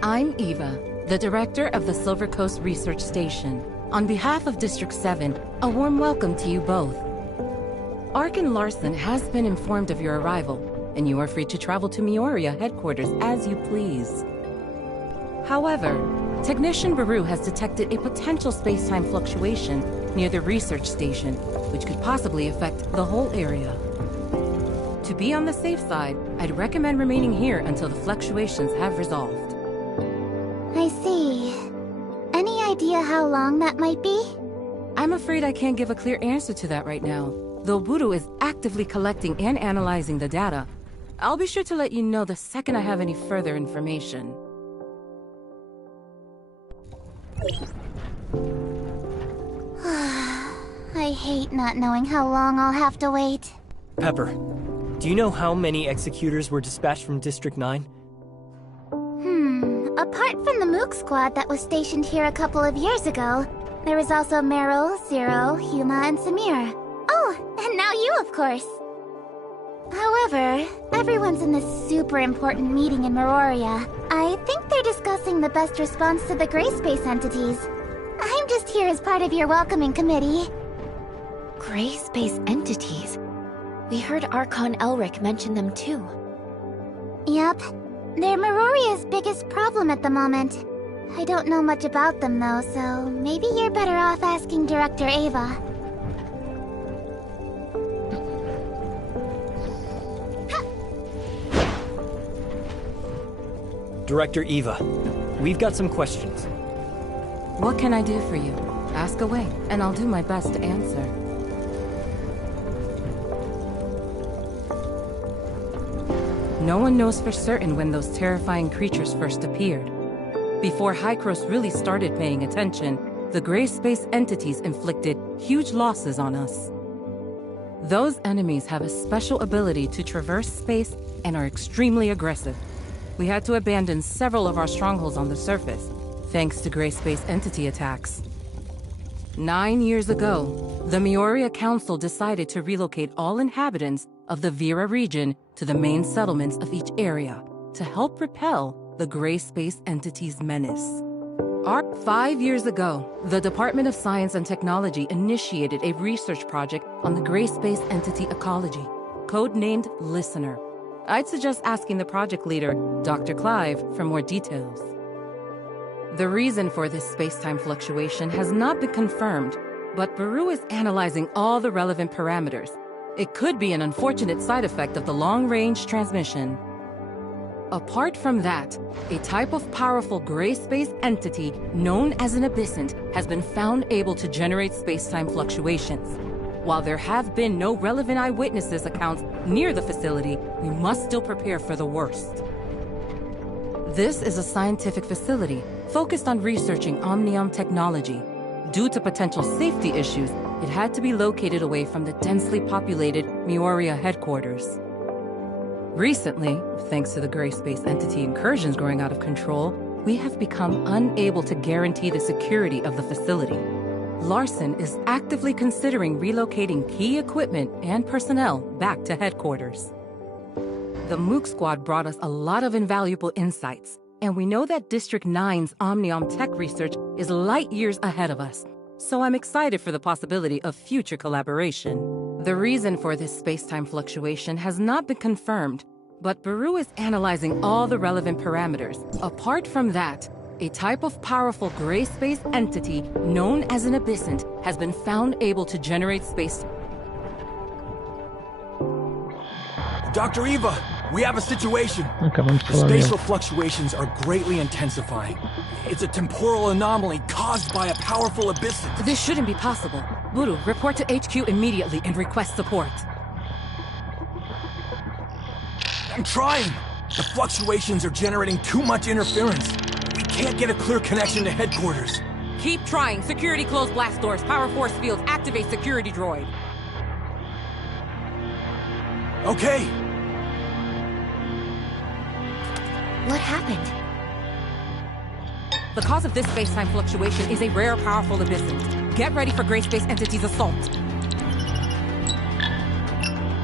I'm Eva, the director of the Silver Coast Research Station. On behalf of District 7, a warm welcome to you both. Arkin Larson has been informed of your arrival, and you are free to travel to Meoria headquarters as you please. However, Technician Baru has detected a potential space-time fluctuation near the research station, which could possibly affect the whole area. To be on the safe side, I'd recommend remaining here until the fluctuations have resolved. I see. Any idea how long that might be? I'm afraid I can't give a clear answer to that right now, though Buru is actively collecting and analyzing the data. I'll be sure to let you know the second I have any further information. I hate not knowing how long I'll have to wait. Pepper, do you know how many executors were dispatched from District 9? Apart from the Mook squad that was stationed here a couple of years ago, there was also Meryl, Zero, Huma, and Samir. Oh, and now you, of course. However, everyone's in this super important meeting in Meroria. I think they're discussing the best response to the gray space entities. I'm just here as part of your welcoming committee. Gray space entities? We heard Archon Elric mention them too. Yep. They're Meroria's biggest problem at the moment. I don't know much about them though, so maybe you're better off asking Director Ava. Director Eva, we've got some questions. What can I do for you? Ask away, and I'll do my best to answer. No one knows for certain when those terrifying creatures first appeared. Before Hykros really started paying attention, the gray space entities inflicted huge losses on us. Those enemies have a special ability to traverse space and are extremely aggressive. We had to abandon several of our strongholds on the surface, thanks to gray space entity attacks. 9 years ago, the Mioria Council decided to relocate all inhabitants of the Vera region to the main settlements of each area to help repel the gray space entity's menace. 5 years ago, the Department of Science and Technology initiated a research project on the gray space entity ecology, codenamed Listener. I'd suggest asking the project leader, Dr. Clive, for more details. The reason for this space-time fluctuation has not been confirmed, but Baru is analyzing all the relevant parameters. It could be an unfortunate side effect of the long-range transmission. Apart from that, a type of powerful gray space entity known as an abyssant has been found able to generate space-time fluctuations. While there have been no relevant eyewitnesses accounts near the facility, we must still prepare for the worst. This is a scientific facility focused on researching omnium technology. Due to potential safety issues, it had to be located away from the densely populated Mioria headquarters. Recently, thanks to the gray space entity incursions growing out of control, we have become unable to guarantee the security of the facility. Larson is actively considering relocating key equipment and personnel back to headquarters. The Mook Squad brought us a lot of invaluable insights, and we know that District 9's Omnium tech research is light years ahead of us, so I'm excited for the possibility of future collaboration. The reason for this space-time fluctuation has not been confirmed, but Baru is analyzing all the relevant parameters. Apart from that, a type of powerful gray space entity known as an abyssant has been found able to generate space. Dr. Eva, we have a situation. Acabamos de The falar spatial dele. fluctuations are greatly intensifying. It's a temporal anomaly caused by a powerful abyssant. This shouldn't be possible. Buru, report to HQ immediately and request support. I'm trying. The fluctuations are generating too much interference. We can't get a clear connection to headquarters. Keep trying. Security close blast doors. Power force fields. Activate security droid. Okay. What happened? The cause of this space-time fluctuation is a rare, powerful abyssant. Get ready for gray space entity's assault.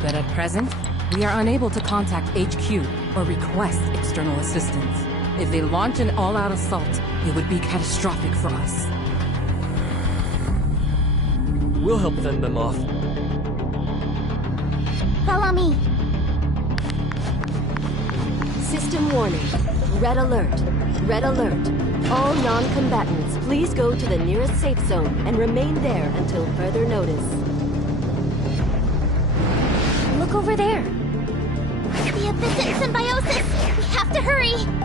But at present, we are unable to contact HQ or request external assistance. If they launch an all-out assault, it would be catastrophic for us. We'll help fend them off. Follow me. System warning. Red alert. Red alert. All non-combatants, please go to the nearest safe zone and remain there until further notice. Look over there. The abyssant symbiosis! We have to hurry!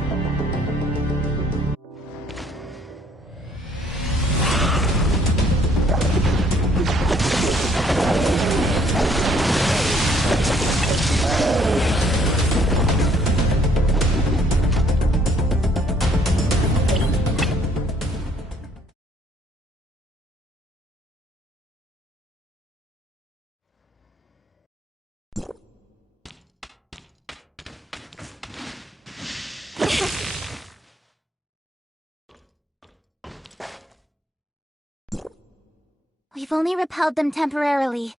We've only repelled them temporarily.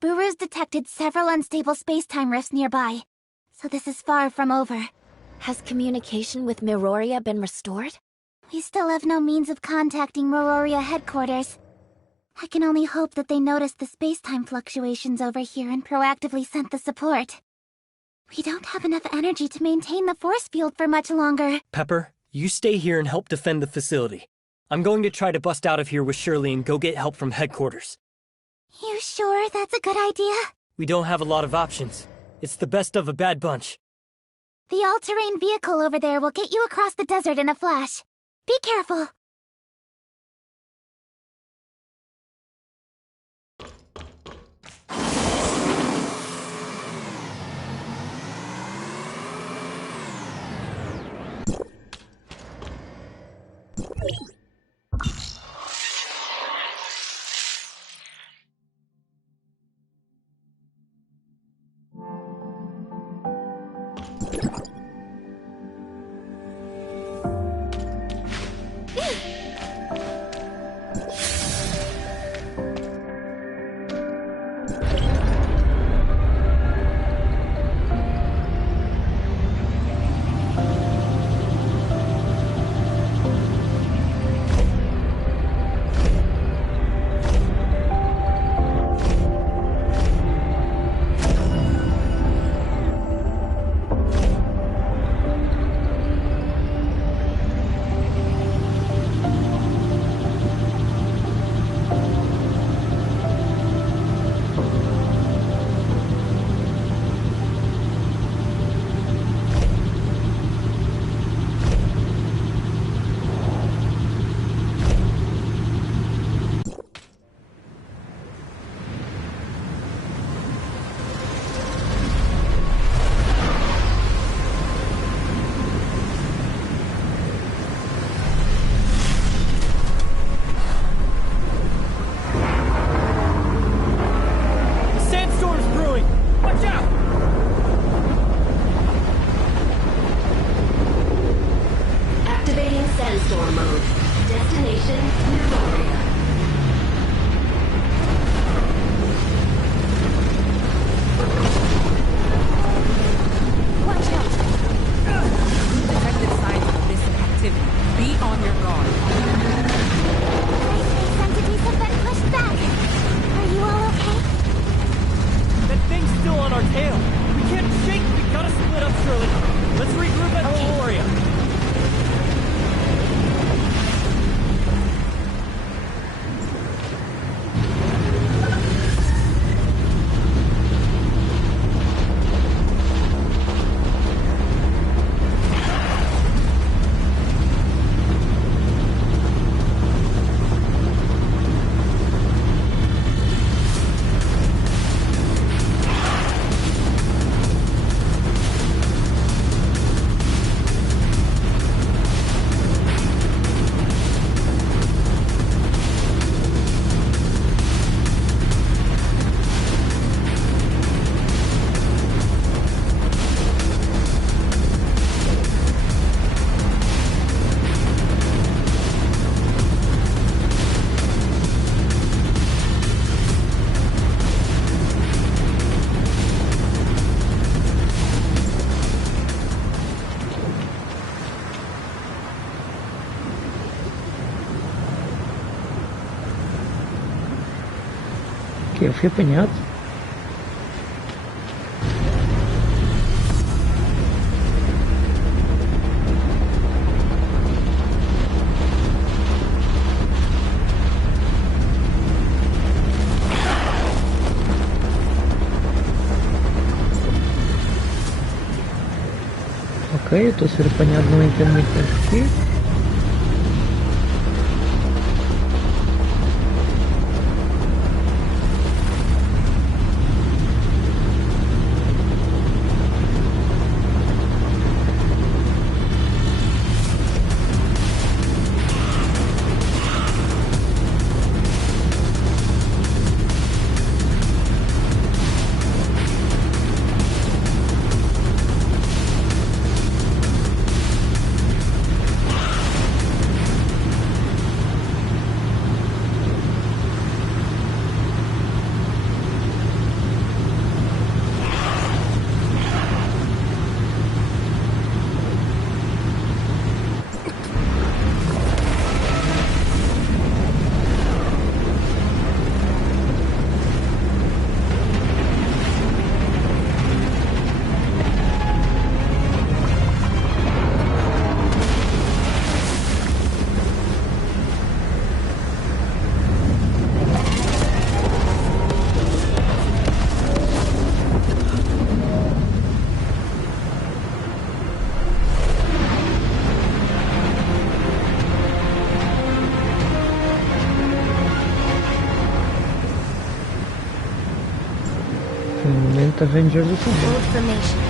Buru's detected several unstable space-time rifts nearby, so this is far from over. Has communication with Miroria been restored? We still have no means of contacting Miroria headquarters. I can only hope that they noticed the space-time fluctuations over here and proactively sent the support. We don't have enough energy to maintain the force field for much longer. Pepper, you stay here and help defend the facility. I'm going to try to bust out of here with Shirley and go get help from headquarters. You sure that's a good idea? We don't have a lot of options. It's the best of a bad bunch. The all-terrain vehicle over there will get you across the desert in a flash. Be careful. Que eu fui apanhado? Ok, eu estou a ser apanhado, não entendo muito bem porquê. Avengers Hold formation.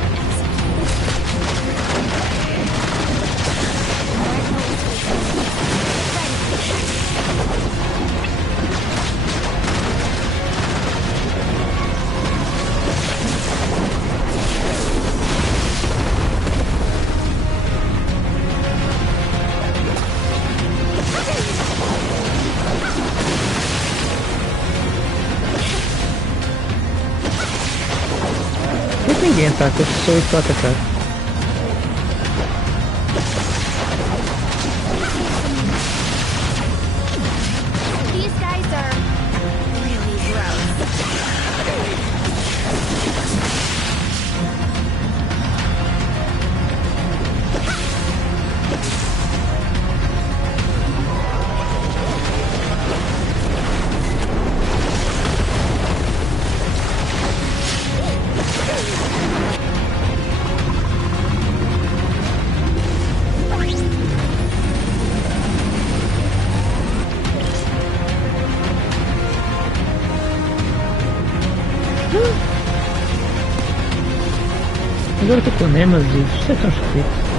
Ninguém ataca, eu sou eu que estou a atacar. These guys are really gross. Agora estou com nemas e isto é tão esquisito.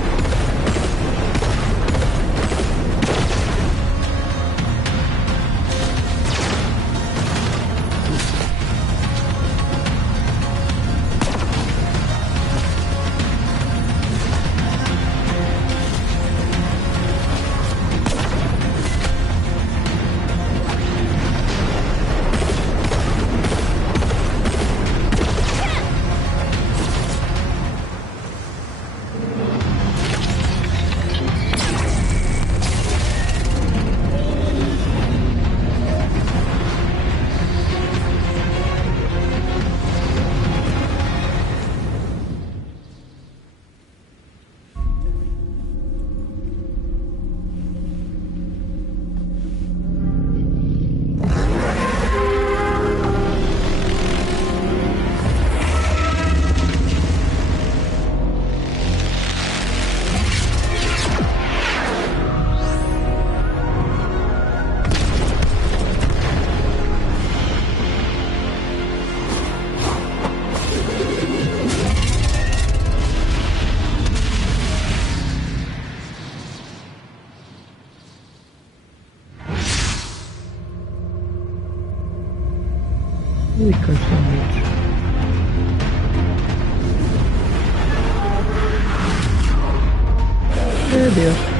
Ui, cancelamentos. Meu Deus.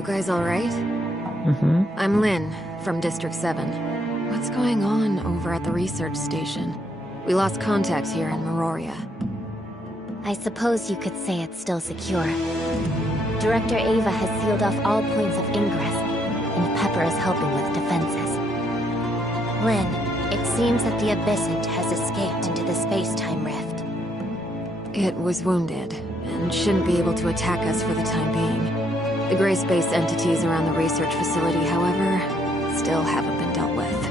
You guys alright? I'm Lynn, from District 7. What's going on over at the research station? We lost contact here in Meroria. I suppose you could say it's still secure. Director Ava has sealed off all points of ingress, and Pepper is helping with defenses. Lynn, it seems that the Abyssant has escaped into the space-time rift. It was wounded, and shouldn't be able to attack us for the time being. The gray space entities around the research facility, however, still haven't been dealt with.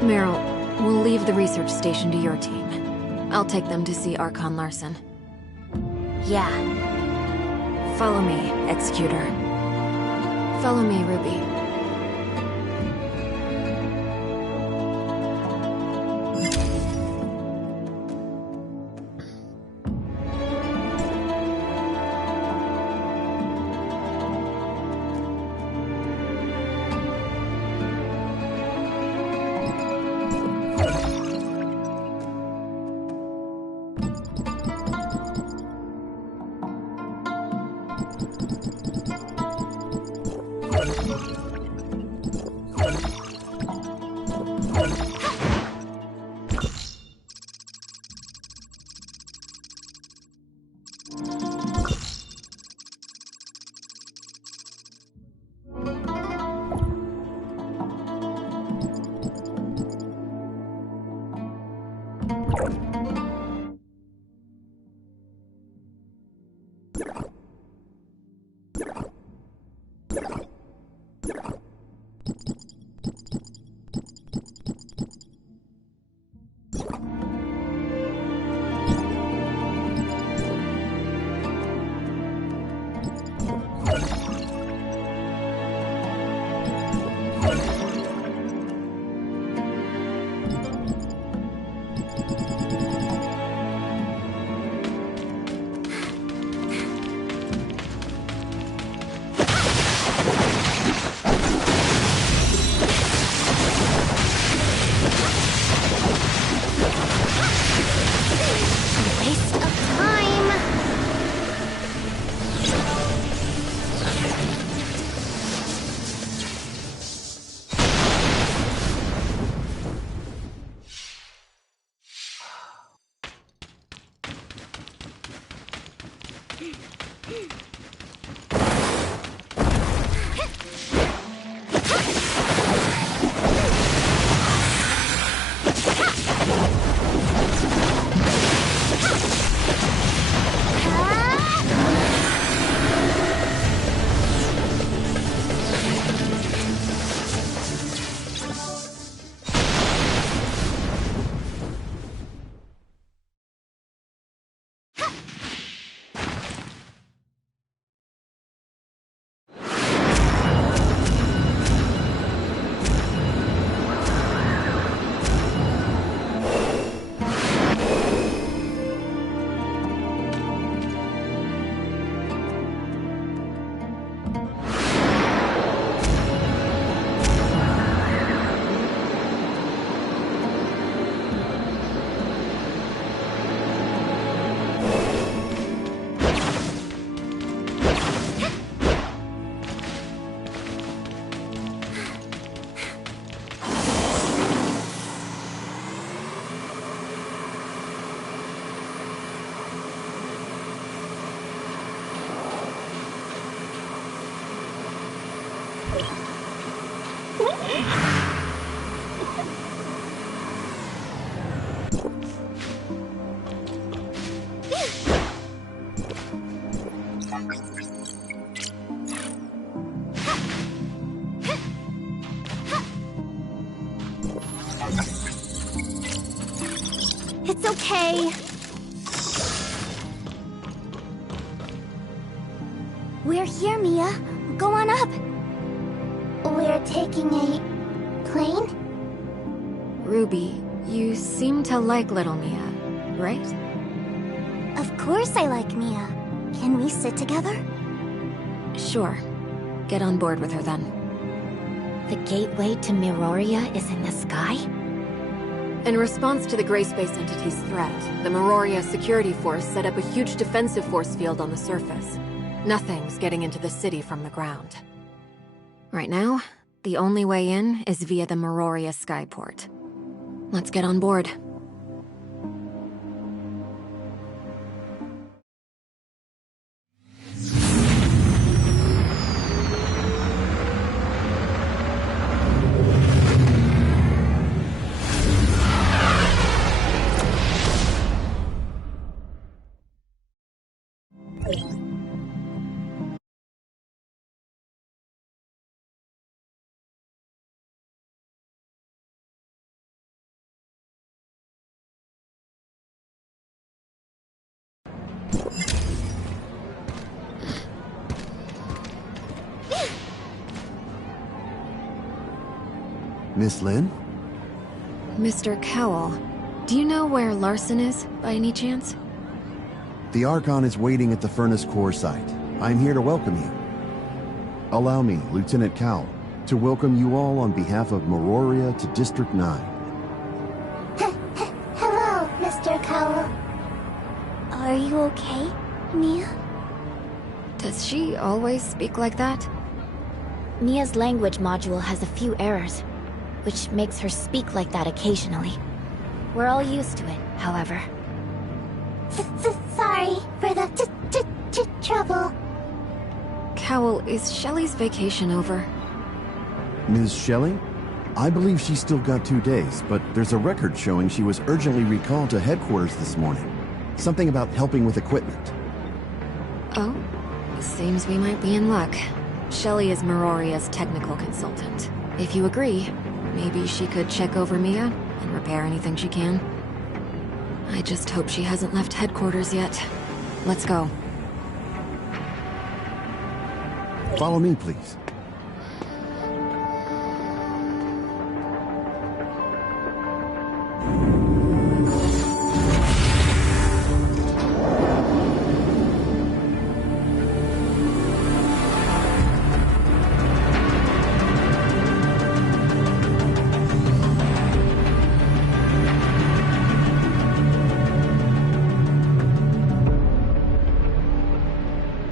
Meryl, we'll leave the research station to your team. I'll take them to see Archon Larson. Yeah. Follow me, Executor. Follow me, Ruby. It's okay. We're here, Mia. Go on up. We're taking a plane? Ruby, you seem to like little Mia, right? Of course I like Mia. Can we sit together? Sure. Get on board with her then. The gateway to Meroria is in the sky? In response to the Gray Space Entity's threat, the Meroria Security Force set up a huge defensive force field on the surface. Nothing's getting into the city from the ground. Right now, the only way in is via the Meroria skyport. Let's get on board. Miss Lin? Mr. Cowell, do you know where Larson is, by any chance? The Archon is waiting at the Furnace Core site. I'm here to welcome you. Allow me, Lieutenant Cowell, to welcome you all on behalf of Meroria to District 9. Hello, Mr. Cowell. Are you okay, Mia? Does she always speak like that? Mia's language module has a few errors, which makes her speak like that occasionally. We're all used to it, however. Sorry for the trouble. Cowell, is Shelley's vacation over? Ms. Shelley? I believe she's still got 2 days, but there's a record showing she was urgently recalled to headquarters this morning. Something about helping with equipment. Oh, seems we might be in luck. Shelley is Meroria's technical consultant. If you agree, maybe she could check over Mia and repair anything she can. I just hope she hasn't left headquarters yet. Let's go. Follow me, please.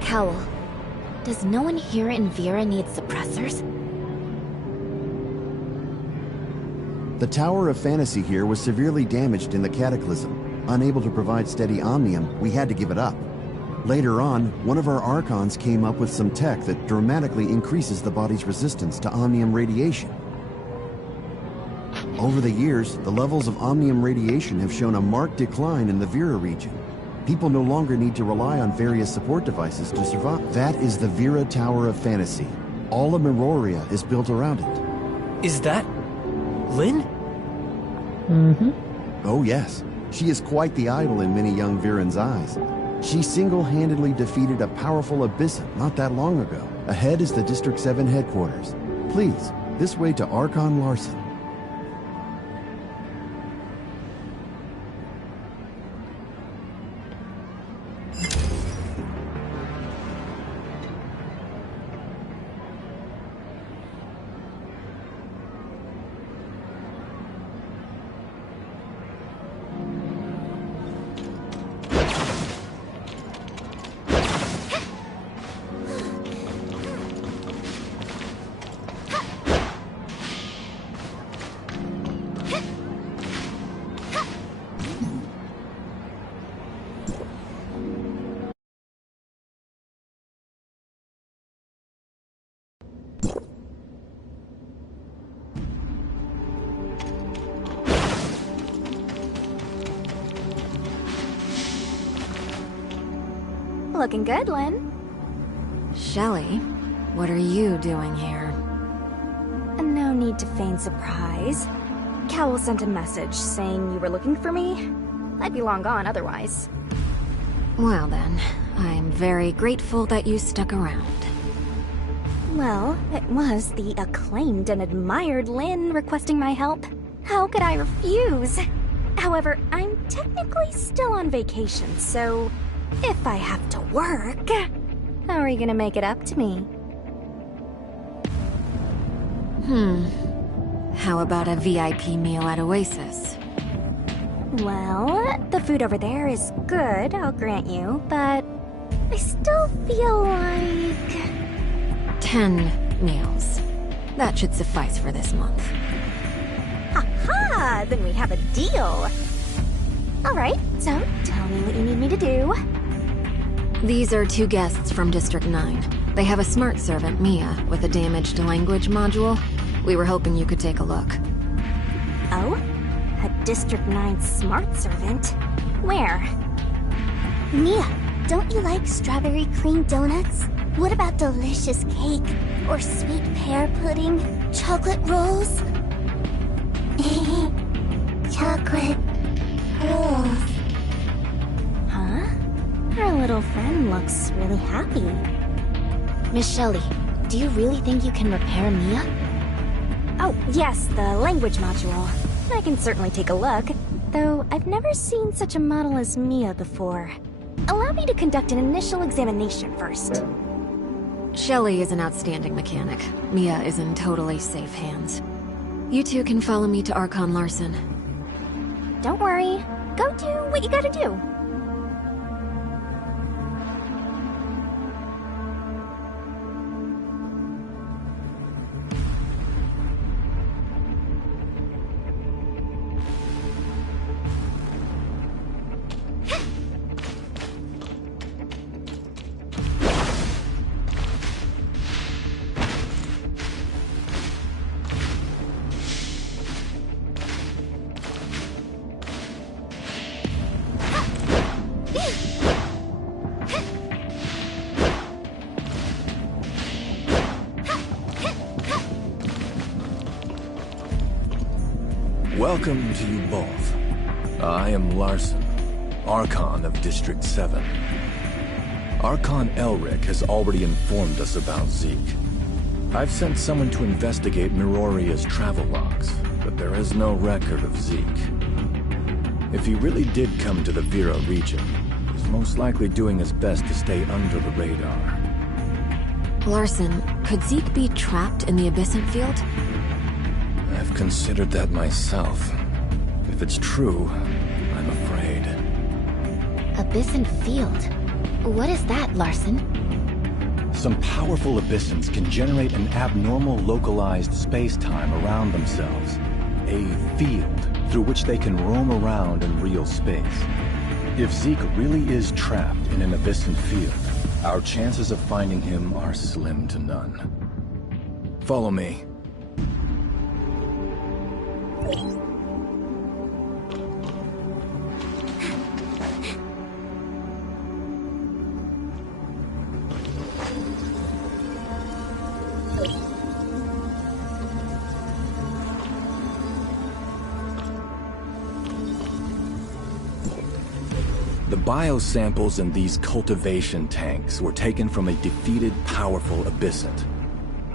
Cowell, does no one here in Vera need suppressors? The Tower of Fantasy here was severely damaged in the Cataclysm. Unable to provide steady omnium, we had to give it up. Later on, one of our Archons came up with some tech that dramatically increases the body's resistance to omnium radiation. Over the years, the levels of omnium radiation have shown a marked decline in the Vera region. People no longer need to rely on various support devices to survive. That is the Vera Tower of Fantasy. All of Meroria is built around it. Is that... Lin? Mm-hmm. Oh yes. She is quite the idol in many young Virans' eyes. She single-handedly defeated a powerful Abyssal not that long ago. Ahead is the District 7 headquarters. Please, this way to Archon Larson. Looking good, Lin. Shelley, what are you doing here? No need to feign surprise. Cowell sent a message saying you were looking for me. I'd be long gone otherwise. Well then, I'm very grateful that you stuck around. Well, it was the acclaimed and admired Lin requesting my help. How could I refuse? However, I'm technically still on vacation, so if I have to work, how are you gonna make it up to me? How about a VIP meal at Oasis? Well, the food over there is good, I'll grant you, but I still feel like... 10 meals. That should suffice for this month. Ha! Then we have a deal. Alright, so tell me what you need me to do. These are 2 guests from District 9. They have a smart servant, Mia, with a damaged language module. We were hoping you could take a look. Oh? A District 9 smart servant? Where? Mia, don't you like strawberry cream donuts? What about delicious cake? Or sweet pear pudding? Chocolate rolls? Chocolate rolls. Huh? Our little friend looks really happy. Miss Shelley, do you really think you can repair Mia? Oh, yes, the language module. I can certainly take a look, though I've never seen such a model as Mia before. Allow me to conduct an initial examination first. Shelley is an outstanding mechanic. Mia is in totally safe hands. You two can follow me to Archon Larson. Don't worry. Go do what you gotta do. Welcome to you both. I am Larson, Archon of District 7. Archon Elric has already informed us about Zeke. I've sent someone to investigate Miroria's travel logs, but there is no record of Zeke. If he really did come to the Vera region, he's most likely doing his best to stay under the radar. Larson, could Zeke be trapped in the Abyssant field? I've considered that myself. If it's true, I'm afraid. Abyssant field? What is that, Larson? Some powerful Abyssants can generate an abnormal localized space-time around themselves. A field through which they can roam around in real space. If Zeke really is trapped in an Abyssant field, our chances of finding him are slim to none. Follow me. The biosamples in these cultivation tanks were taken from a defeated, powerful Abyssant.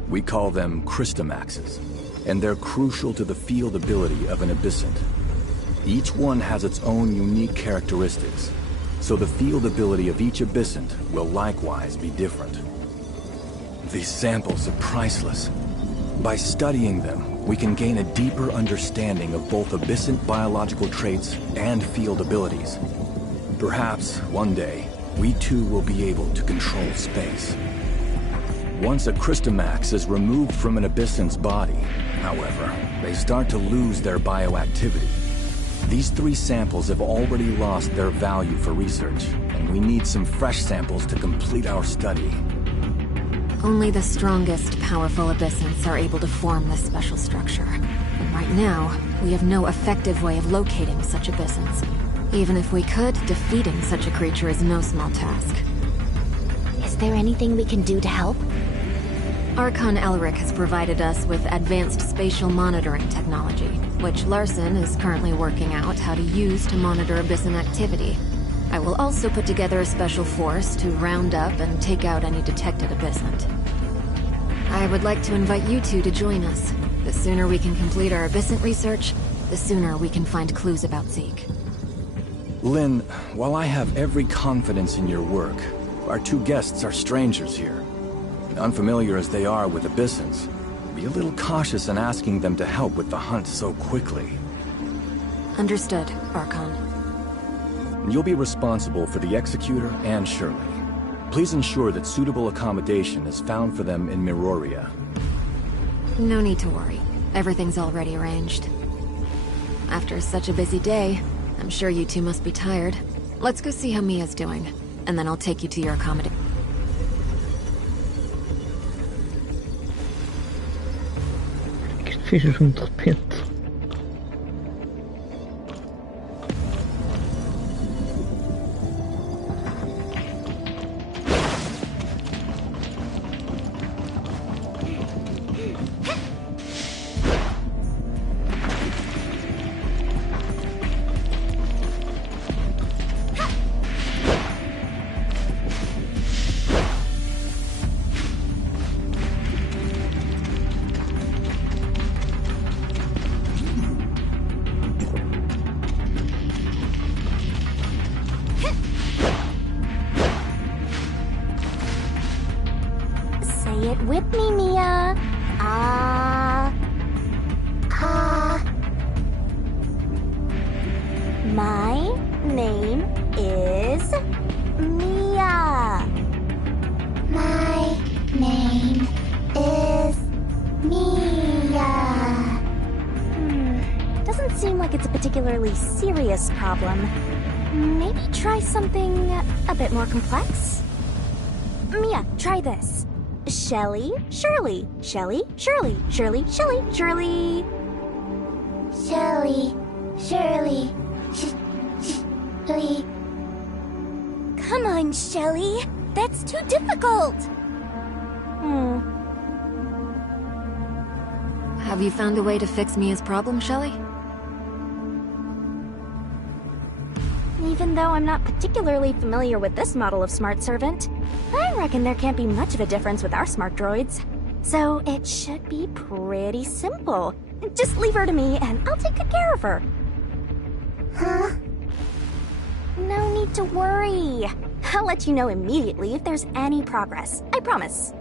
We call them Christomaxes, and they're crucial to the field ability of an Abyssant. Each one has its own unique characteristics, so the field ability of each Abyssant will likewise be different. These samples are priceless. By studying them, we can gain a deeper understanding of both Abyssant biological traits and field abilities. Perhaps, one day, we too will be able to control space. Once a Christomax is removed from an Abyssant's body, however, they start to lose their bioactivity. These 3 samples have already lost their value for research, and we need some fresh samples to complete our study. Only the strongest, powerful Abyssants are able to form this special structure. And right now, we have no effective way of locating such Abyssants. Even if we could, defeating such a creature is no small task. Is there anything we can do to help? Archon Elric has provided us with advanced spatial monitoring technology, which Larson is currently working out how to use to monitor Abyssant activity. I will also put together a special force to round up and take out any detected Abyssant. I would like to invite you two to join us. The sooner we can complete our Abyssant research, the sooner we can find clues about Zeke. Lynn, while I have every confidence in your work, our 2 guests are strangers here. Unfamiliar as they are with Abyssants, be a little cautious in asking them to help with the hunt so quickly. Understood, Archon. You'll be responsible for the Executor and Shirley. Please ensure that suitable accommodation is found for them in Miroria. No need to worry. Everything's already arranged. After such a busy day, I'm sure you two must be tired. Let's go see how Mia's doing, and then I'll take you to your accommodation. Que isto fez junto de repente. Say it with me, Mia. My name is Mia. My name is Mia. Doesn't seem like it's a particularly serious problem. Maybe try something a bit more complex? Mia, try this. Shelly, Shirley, Shelly, Shirley, Shirley, Shelly, Shirley. Shelly, Shirley, Shirley. Come on, Shelly. That's too difficult. Have you found a way to fix Mia's problem, Shelly? Even though I'm not particularly familiar with this model of smart servant, I reckon there can't be much of a difference with our smart droids. So it should be pretty simple. Just leave her to me and I'll take good care of her. Huh? No need to worry. I'll let you know immediately if there's any progress. I promise.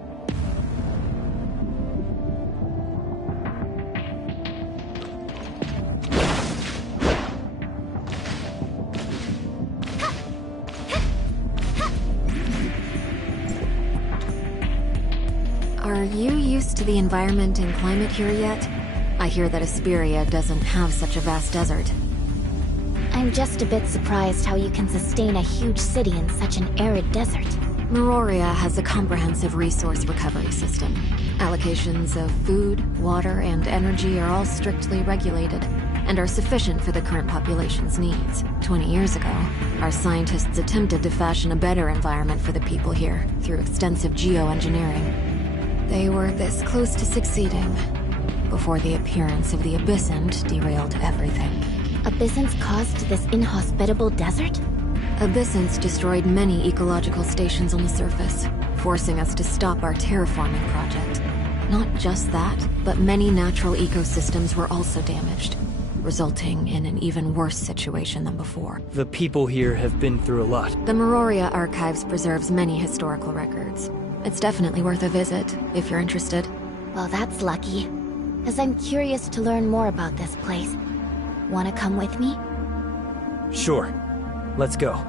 Are you used to the environment and climate here yet? I hear that Asperia doesn't have such a vast desert. I'm just a bit surprised how you can sustain a huge city in such an arid desert. Miroria has a comprehensive resource recovery system. Allocations of food, water, and energy are all strictly regulated, and are sufficient for the current population's needs. 20 years ago, our scientists attempted to fashion a better environment for the people here through extensive geoengineering. They were this close to succeeding, before the appearance of the Abyssant derailed everything. Abyssants caused this inhospitable desert? Abyssants destroyed many ecological stations on the surface, forcing us to stop our terraforming project. Not just that, but many natural ecosystems were also damaged, resulting in an even worse situation than before. The people here have been through a lot. The Miroria Archives preserves many historical records. It's definitely worth a visit, if you're interested. Well, that's lucky, as I'm curious to learn more about this place. Wanna come with me? Sure. Let's go.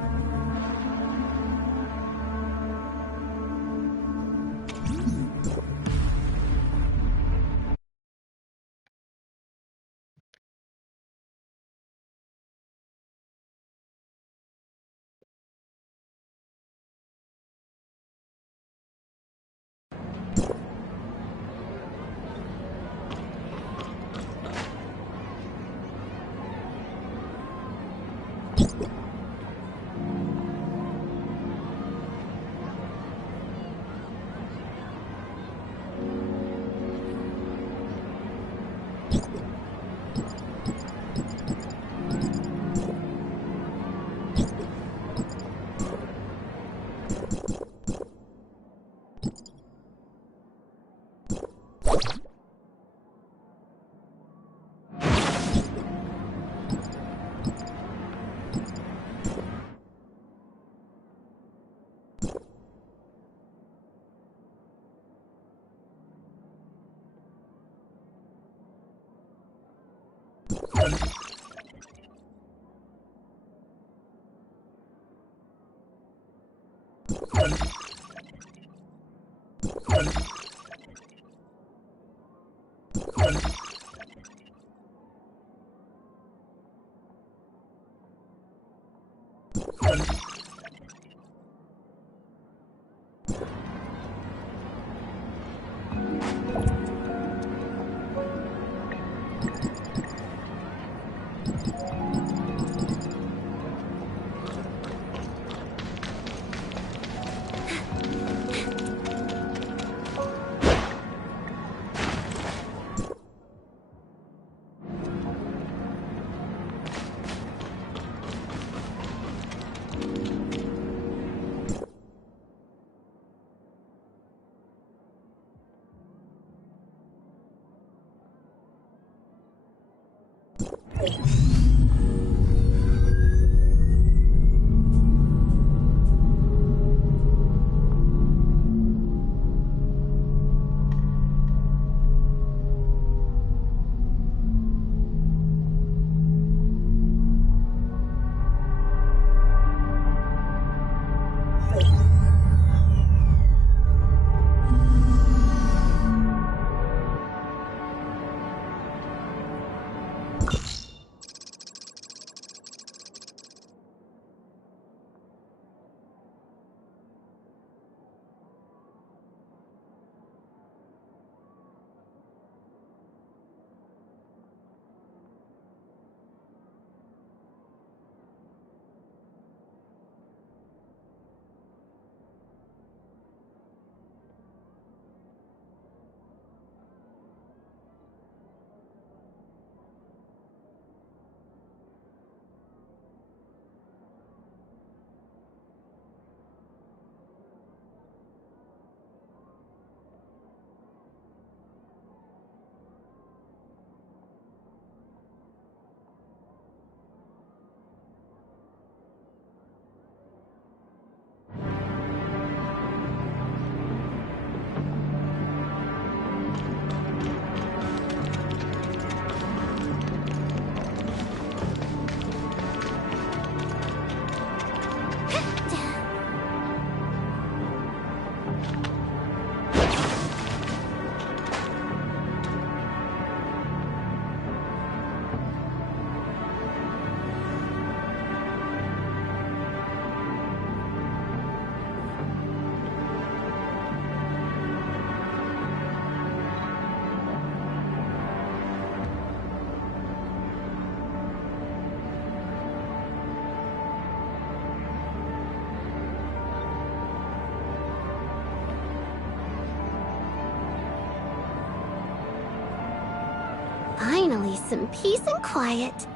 Finally, some peace and quiet.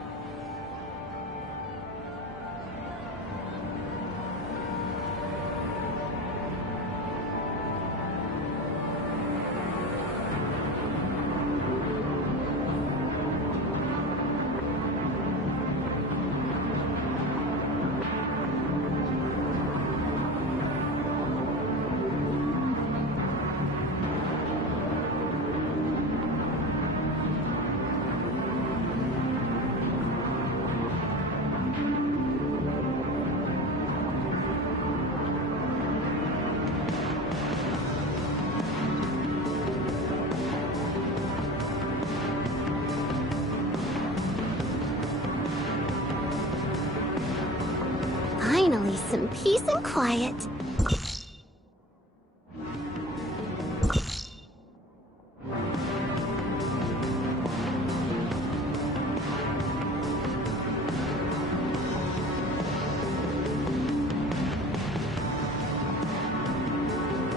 Finally, some peace and quiet.